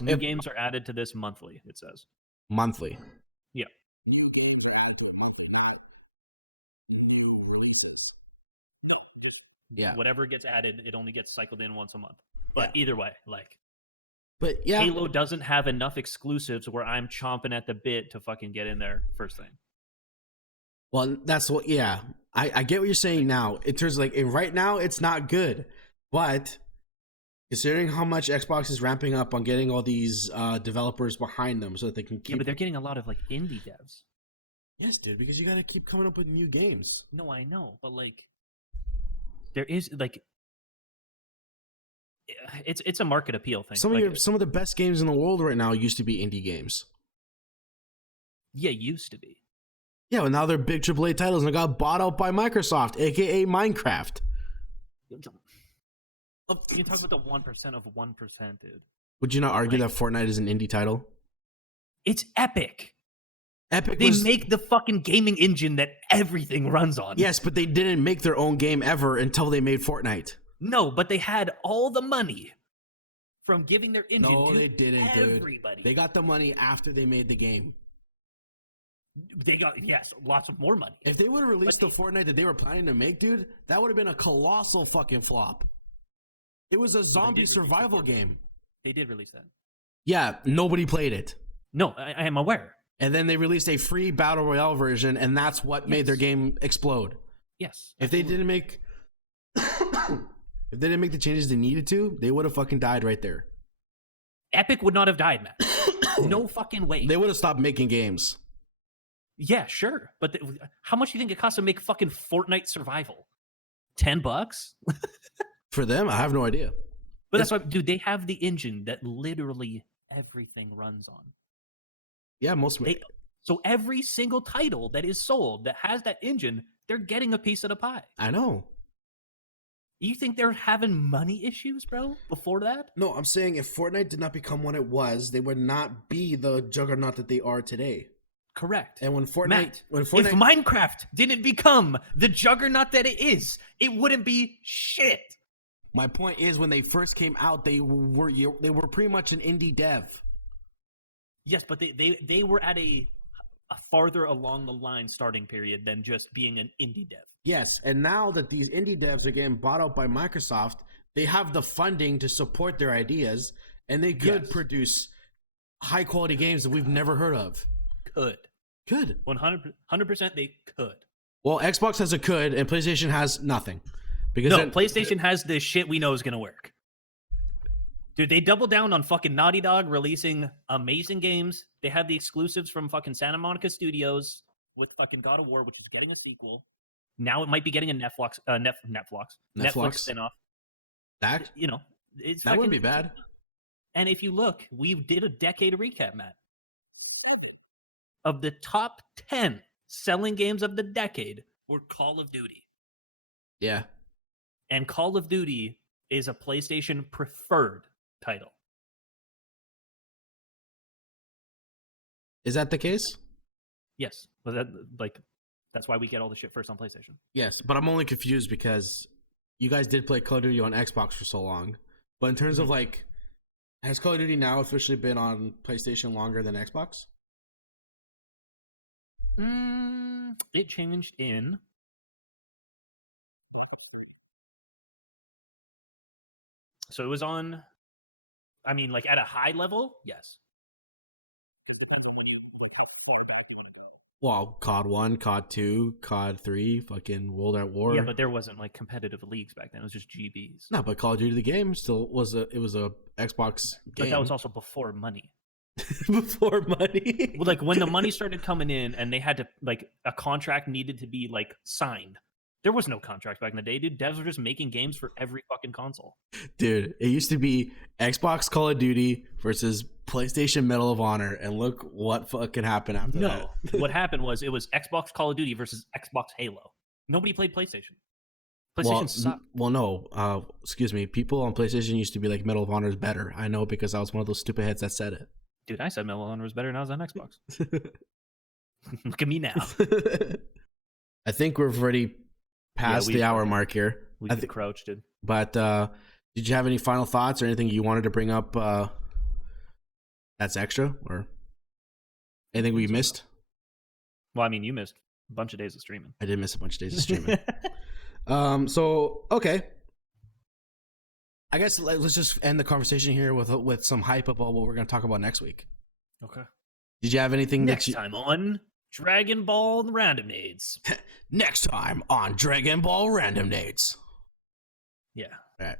New games are added to this monthly, it says. Monthly. Yeah. New games are added to it monthly, not new releases. No, just whatever gets added, it only gets cycled in once a month. But either way, like. But yeah. Halo doesn't have enough exclusives where I'm chomping at the bit to fucking get in there first thing. Well, that's what, yeah. I get what you're saying now. In terms of, like, right now, it's not good. But considering how much Xbox is ramping up on getting all these developers behind them so that they can keep... Yeah, but they're getting a lot of, like, indie devs. Yes, dude, because you got to keep coming up with new games. No, I know. But, like, there is, like... It's a market appeal thing. Some of the best games in the world right now used to be indie games. Yeah, used to be. Yeah, but now they're big AAA titles and got bought out by Microsoft, aka Minecraft. You can talk about the 1% of 1%, dude. Would you not argue that Fortnite is an indie title? It's Epic. They make the fucking gaming engine that everything runs on. Yes, but they didn't make their own game ever until they made Fortnite. No, but they had all the money from giving their engine to they didn't, everybody. Dude. They got the money after they made the game. They got, yes, lots of more money. If they would have released the Fortnite that they were planning to make, dude, that would have been a colossal fucking flop. It was a zombie survival game. They did release that. Yeah, nobody played it. No, I am aware. And then they released a free battle royale version, and that's what made their game explode. Yes. If they didn't make if they didn't make the changes they needed to, they would have fucking died right there. Epic would not have died, Matt. No fucking way. They would have stopped making games. Yeah, sure. But how much do you think it costs to make fucking Fortnite survival? $10? For them, I have no idea. But that's why, dude, they have the engine that literally everything runs on. Yeah, so every single title that is sold that has that engine, they're getting a piece of the pie. I know. You think they're having money issues, bro, before that? No, I'm saying if Fortnite did not become what it was, they would not be the juggernaut that they are today. Correct. And when Fortnite, Matt, if Minecraft didn't become the juggernaut that it is, it wouldn't be shit. My point is, when they first came out, they were pretty much an indie dev. Yes, but they were at a farther along the line starting period than just being an indie dev. Yes, and now that these indie devs are getting bought out by Microsoft, they have the funding to support their ideas, and they could produce high quality games that we've never heard of. Could 100% they could. Well, Xbox has a could, and PlayStation has nothing. Because PlayStation has the shit we know is gonna work. Dude, they double down on fucking Naughty Dog releasing amazing games. They have the exclusives from fucking Santa Monica Studios with fucking God of War, which is getting a sequel. Now it might be getting a Netflix spinoff. That that wouldn't be bad. And if you look, we did a decade recap, Matt. 7 of the top 10 selling games of the decade were Call of Duty. Yeah. And Call of Duty is a PlayStation preferred title. Is that the case? Yes. But that's why we get all the shit first on PlayStation. Yes, but I'm only confused because you guys did play Call of Duty on Xbox for so long. But in terms of has Call of Duty now officially been on PlayStation longer than Xbox? It changed in Black Ops 3. So it was on, at a high level, yes. Because it depends on when you, how far back do you want to go? Well, COD 1, COD 2, COD 3, fucking World at War. Yeah, but there wasn't, competitive leagues back then. It was just GBs. No, but Call of Duty, the game, still was a Xbox game. But that was also before money. Before money? Well, when the money started coming in and they had to, a contract needed to be, signed. There was no contract back in the day, dude. Devs were just making games for every fucking console. Dude, it used to be Xbox Call of Duty versus PlayStation Medal of Honor, and look what fucking happened after that. No, what happened was it was Xbox Call of Duty versus Xbox Halo. Nobody played PlayStation. PlayStation sucked. Well, no. Excuse me. People on PlayStation used to be like Medal of Honor is better. I know because I was one of those stupid heads that said it. Dude, I said Medal of Honor was better and I was on Xbox. Look at me now. I think we've already past the hour mark here. We crouched, dude. But did you have any final thoughts or anything you wanted to bring up that's extra or anything we missed? Well, you missed a bunch of days of streaming. I did miss a bunch of days of streaming. So, okay. I guess let's just end the conversation here with some hype about what we're going to talk about next week. Okay. Did you have anything next time on Dragon Ball Random Nades? Next time on Dragon Ball Random Nades. Yeah. All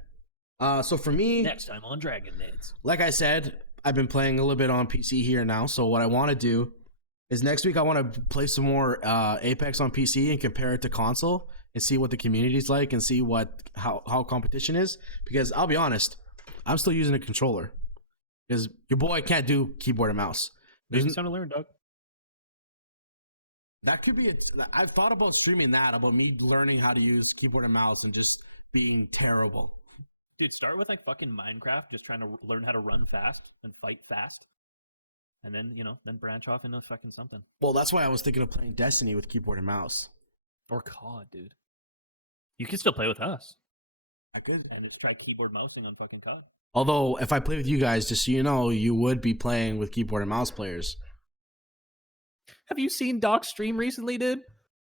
right. So for me, next time on Dragon Nades. Like I said, I've been playing a little bit on PC here now. So what I want to do is next week I want to play some more Apex on PC and compare it to console and see what the community's like and see how competition is. Because I'll be honest, I'm still using a controller because your boy can't do keyboard and mouse. There's something to learn, Doug. That could be I've thought about streaming that, about me learning how to use keyboard and mouse and just being terrible. Dude, start with fucking Minecraft, just trying to learn how to run fast and fight fast. and then then branch off into fucking something Well, that's why I was thinking of playing Destiny with keyboard and mouse. or COD, dude. You can still play with us I could. and just try keyboard mousing on fucking COD. Although, if I play with you guys, just so you know, you would be playing with keyboard and mouse players. Have you seen Doc's stream recently, dude?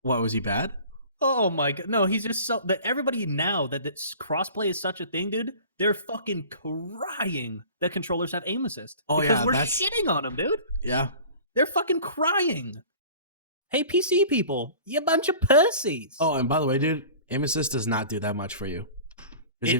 What, was he bad? Oh my god, no, he's just so that everybody now that crossplay is such a thing, dude. They're fucking crying that controllers have aim assist. Oh, because yeah, we're that's- shitting on them, dude. Yeah. They're fucking crying. Hey, PC people, you bunch of pussies. Oh, and by the way, dude, aim assist does not do that much for you. 'Cause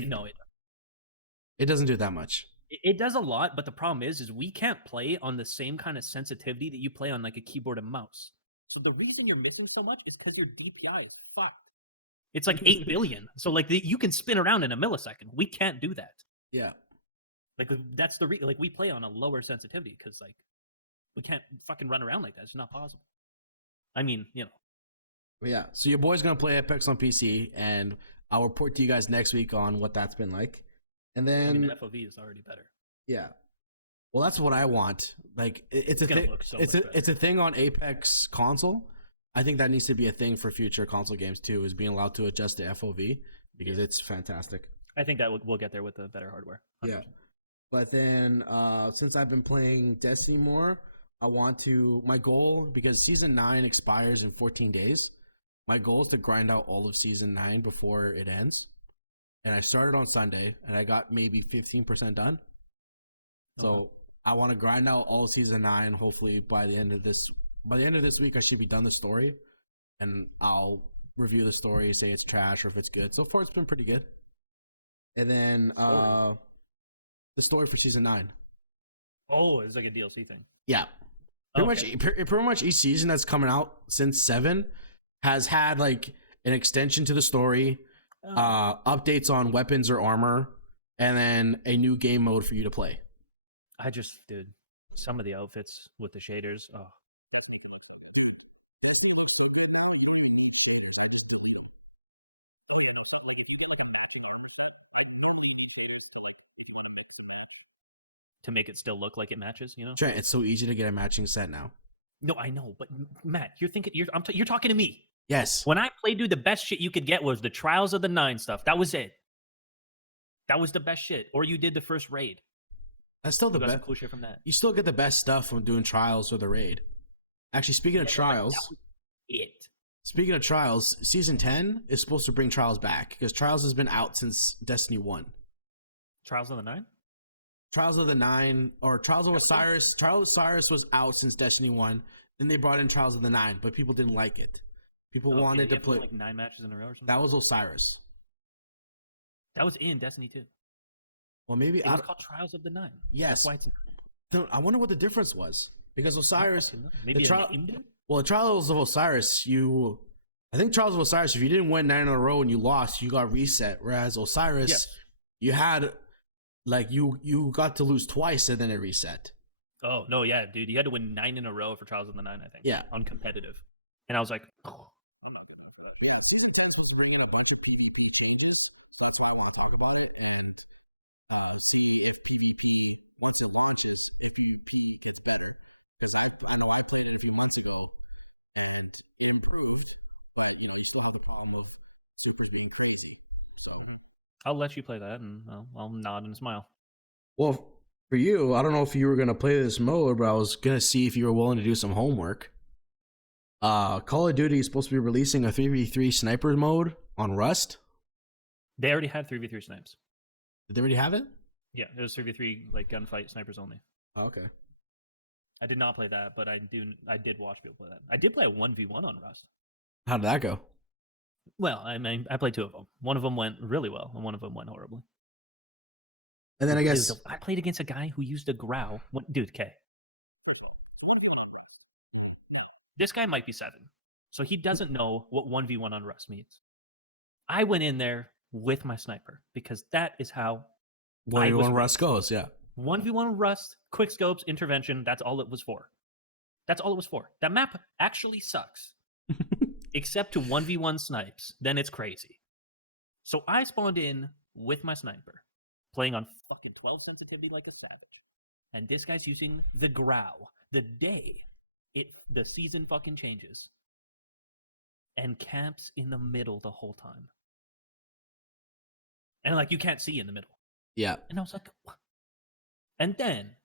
it doesn't do that much. It does a lot, but the problem is we can't play on the same kind of sensitivity that you play on like a keyboard and mouse. So the reason you're missing so much is because your DPI is fucked. It's like 8 billion. So like you can spin around in a millisecond. We can't do that. Yeah. Like that's the like we play on a lower sensitivity because like we can't fucking run around like that. It's not possible. I mean, Yeah. So your boy's gonna play Apex on PC, and I'll report to you guys next week on what that's been like. And then the FOV is already better. Yeah. Well, that's what I want. Like, it's a thing. So it's a thing on Apex console. I think that needs to be a thing for future console games too, is being allowed to adjust the FOV because it's fantastic. I think that we'll get there with the better hardware. 100%. Yeah. But then, since I've been playing Destiny more, I want to. My goal, because Season 9 expires in 14 days, my goal is to grind out all of Season 9 before it ends. And I started on Sunday, and I got maybe 15% done. So I want to grind out all of Season 9. Hopefully, by the end of this week, I should be done the story, and I'll review the story, say it's trash or if it's good. So far, it's been pretty good. And then the story for Season 9. Oh, it's like a DLC thing. Yeah. Pretty much each season that's coming out since 7 has had like an extension to the story, updates on weapons or armor, and then a new game mode for you to play. Dude, some of the outfits with the shaders. Oh, Destiny can look so good. Dude, Destiny looks so good now, you don't even need shaders. I just delete them. Oh yeah, no. So like if you get like a matching armor set, normally you need shaders to like if you want to mix and match to make it still look like it matches. Trent, it's so easy to get a matching set now. No, I know, but Matt, you're talking to me. Yes. When I played, dude, the best shit you could get was the Trials of the 9 stuff. That was it. That was the best shit. Or you did the first raid. That's still the best. Cool shit from that. You still get the best stuff from doing Trials or the raid. Actually, speaking of Trials, that was it. Speaking of Trials, Season 10 is supposed to bring Trials back because Trials has been out since Destiny 1. Trials of the 9? Trials of the 9, or Trials of Osiris. Trials of Osiris was out since Destiny 1. Then they brought in Trials of the 9, but people didn't like it. People wanted to play like 9 matches in a row or something. That was Osiris. That was in Destiny 2. Well, maybe it was called Trials of the 9. Yes. That's why it's. I wonder what the difference was because Osiris. Maybe a name, dude? Well, the Trials of Osiris, I think Trials of Osiris, if you didn't win 9 in a row and you lost, you got reset. Whereas Osiris, you had like you got to lose twice and then it reset. Oh no, yeah, dude, you had to win 9 in a row for Trials of the 9, I think. Yeah, on competitive, and I was like, oh, I'm not good enough for that. Yeah, Season 10 is supposed to bring in a bunch of PvP changes, so that's why I want to talk about it and see if PvP once it launches, if PvP gets better. Because I know I played it a few months ago and it improved, but you still have the problem of supers being crazy. So I'll let you play that and I'll nod and smile. Well, for you, I don't know if you were going to play this mode, but I was going to see if you were willing to do some homework. Call of Duty is supposed to be releasing a 3v3 sniper mode on Rust. They already had 3v3 snipes. Did they already have it? Yeah, it was 3v3 like gunfight snipers only. Oh, okay. I did not play that, but I did watch people play that. I did play a 1v1 on Rust. How did that go? Well, I mean, I played 2 of them. One of them went really well, and one of them went horribly. And then I guess I played against a guy who used a growl. Dude, okay. First of all, it's a 1v1 on Rust. Mm-hmm. Now, this guy might be 7, so he doesn't know what 1v1 on Rust means. I went in there with my sniper because that is how 1v1 Rust goes. Yeah, 1v1 Rust, quick scopes, intervention. That's all it was for. That's all it was for. That map actually sucks, except to 1v1 snipes. Then it's crazy. So I spawned in with my sniper, playing on fucking 12 sensitivity like a savage. and this guy's using the Grau the day the season fucking changes, and camps in the middle the whole time, and like you can't see in the middle. Yeah. And I was like, what? And then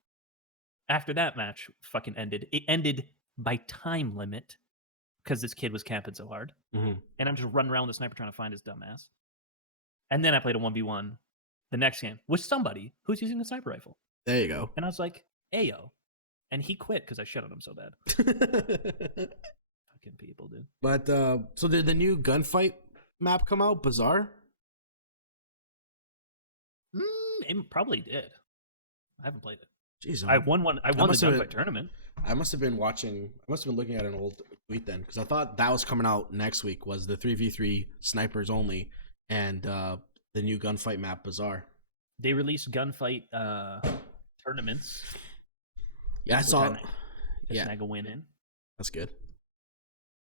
after that match fucking ended, it ended by time limit because this kid was camping so hard. Mm-hmm. And I'm just running around with the sniper trying to find his dumb ass. And then I played a 1v1 the next game with somebody who's using a sniper rifle. There you go. And I was like, ayo. And he quit because I shit on him so bad. Fucking people, dude. But so did the new gunfight map come out? Bazaar? It probably did. I haven't played it. Jeez, I won the gunfight tournament. I must have been looking at an old tweet then, because I thought that was coming out next week, was the 3v3 snipers only and the new gunfight map Bazaar. They released gunfight tournaments. Yeah, I saw. Snag a win in. That's good.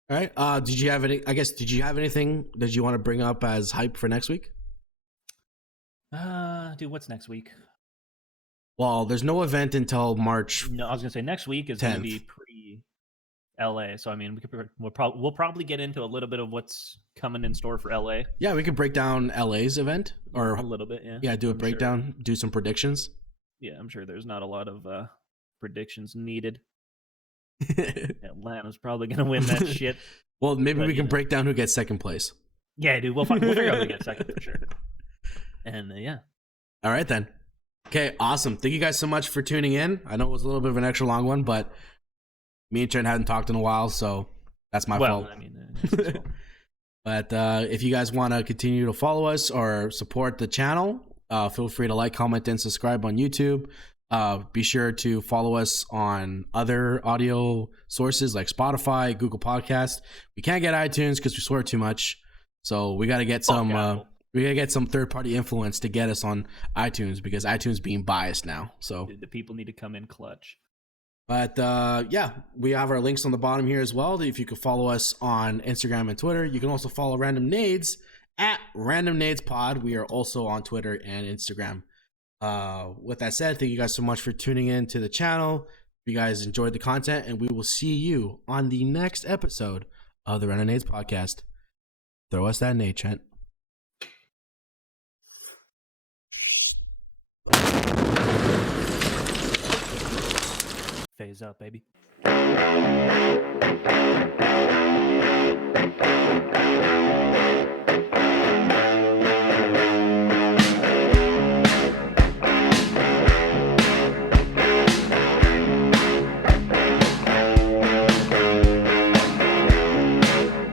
All right. Did you have anything that you want to bring up as hype for next week? Dude, what's next week? Well, there's no event until March. No, I was gonna say next week is gonna be pre-LA. So I mean, we'll probably get into a little bit of what's coming in store for LA. Yeah, we could break down LA's event or a little bit. Yeah. Yeah, do a breakdown, do some predictions. Yeah, I'm sure there's not a lot of predictions needed. Atlanta's probably gonna win that shit. Well, maybe we can break down who gets second place. Yeah, dude. We'll figure out who gets second for sure. And yeah. All right then. Okay, awesome. Thank you guys so much for tuning in. I know it was a little bit of an extra long one, but me and Trent hadn't talked in a while, so that's my fault. I mean, it's his fault. But if you guys want to continue to follow us or support the channel, feel free to like, comment, and subscribe on YouTube. Be sure to follow us on other audio sources like Spotify, Google Podcast. We can't get iTunes because we swear too much, so we got to get some. We gotta get some third-party influence to get us on iTunes because iTunes being biased now. So the people need to come in clutch. But yeah, we have our links on the bottom here as well. If you could follow us on Instagram and Twitter, you can also follow Random Nades at Random Nades Pod. We are also on Twitter and Instagram. With that said, thank you guys so much for tuning in to the channel. If you guys enjoyed the content, and we will see you on the next episode of the Random Nades Podcast. Throw us that nade, Trent. Phase up, baby.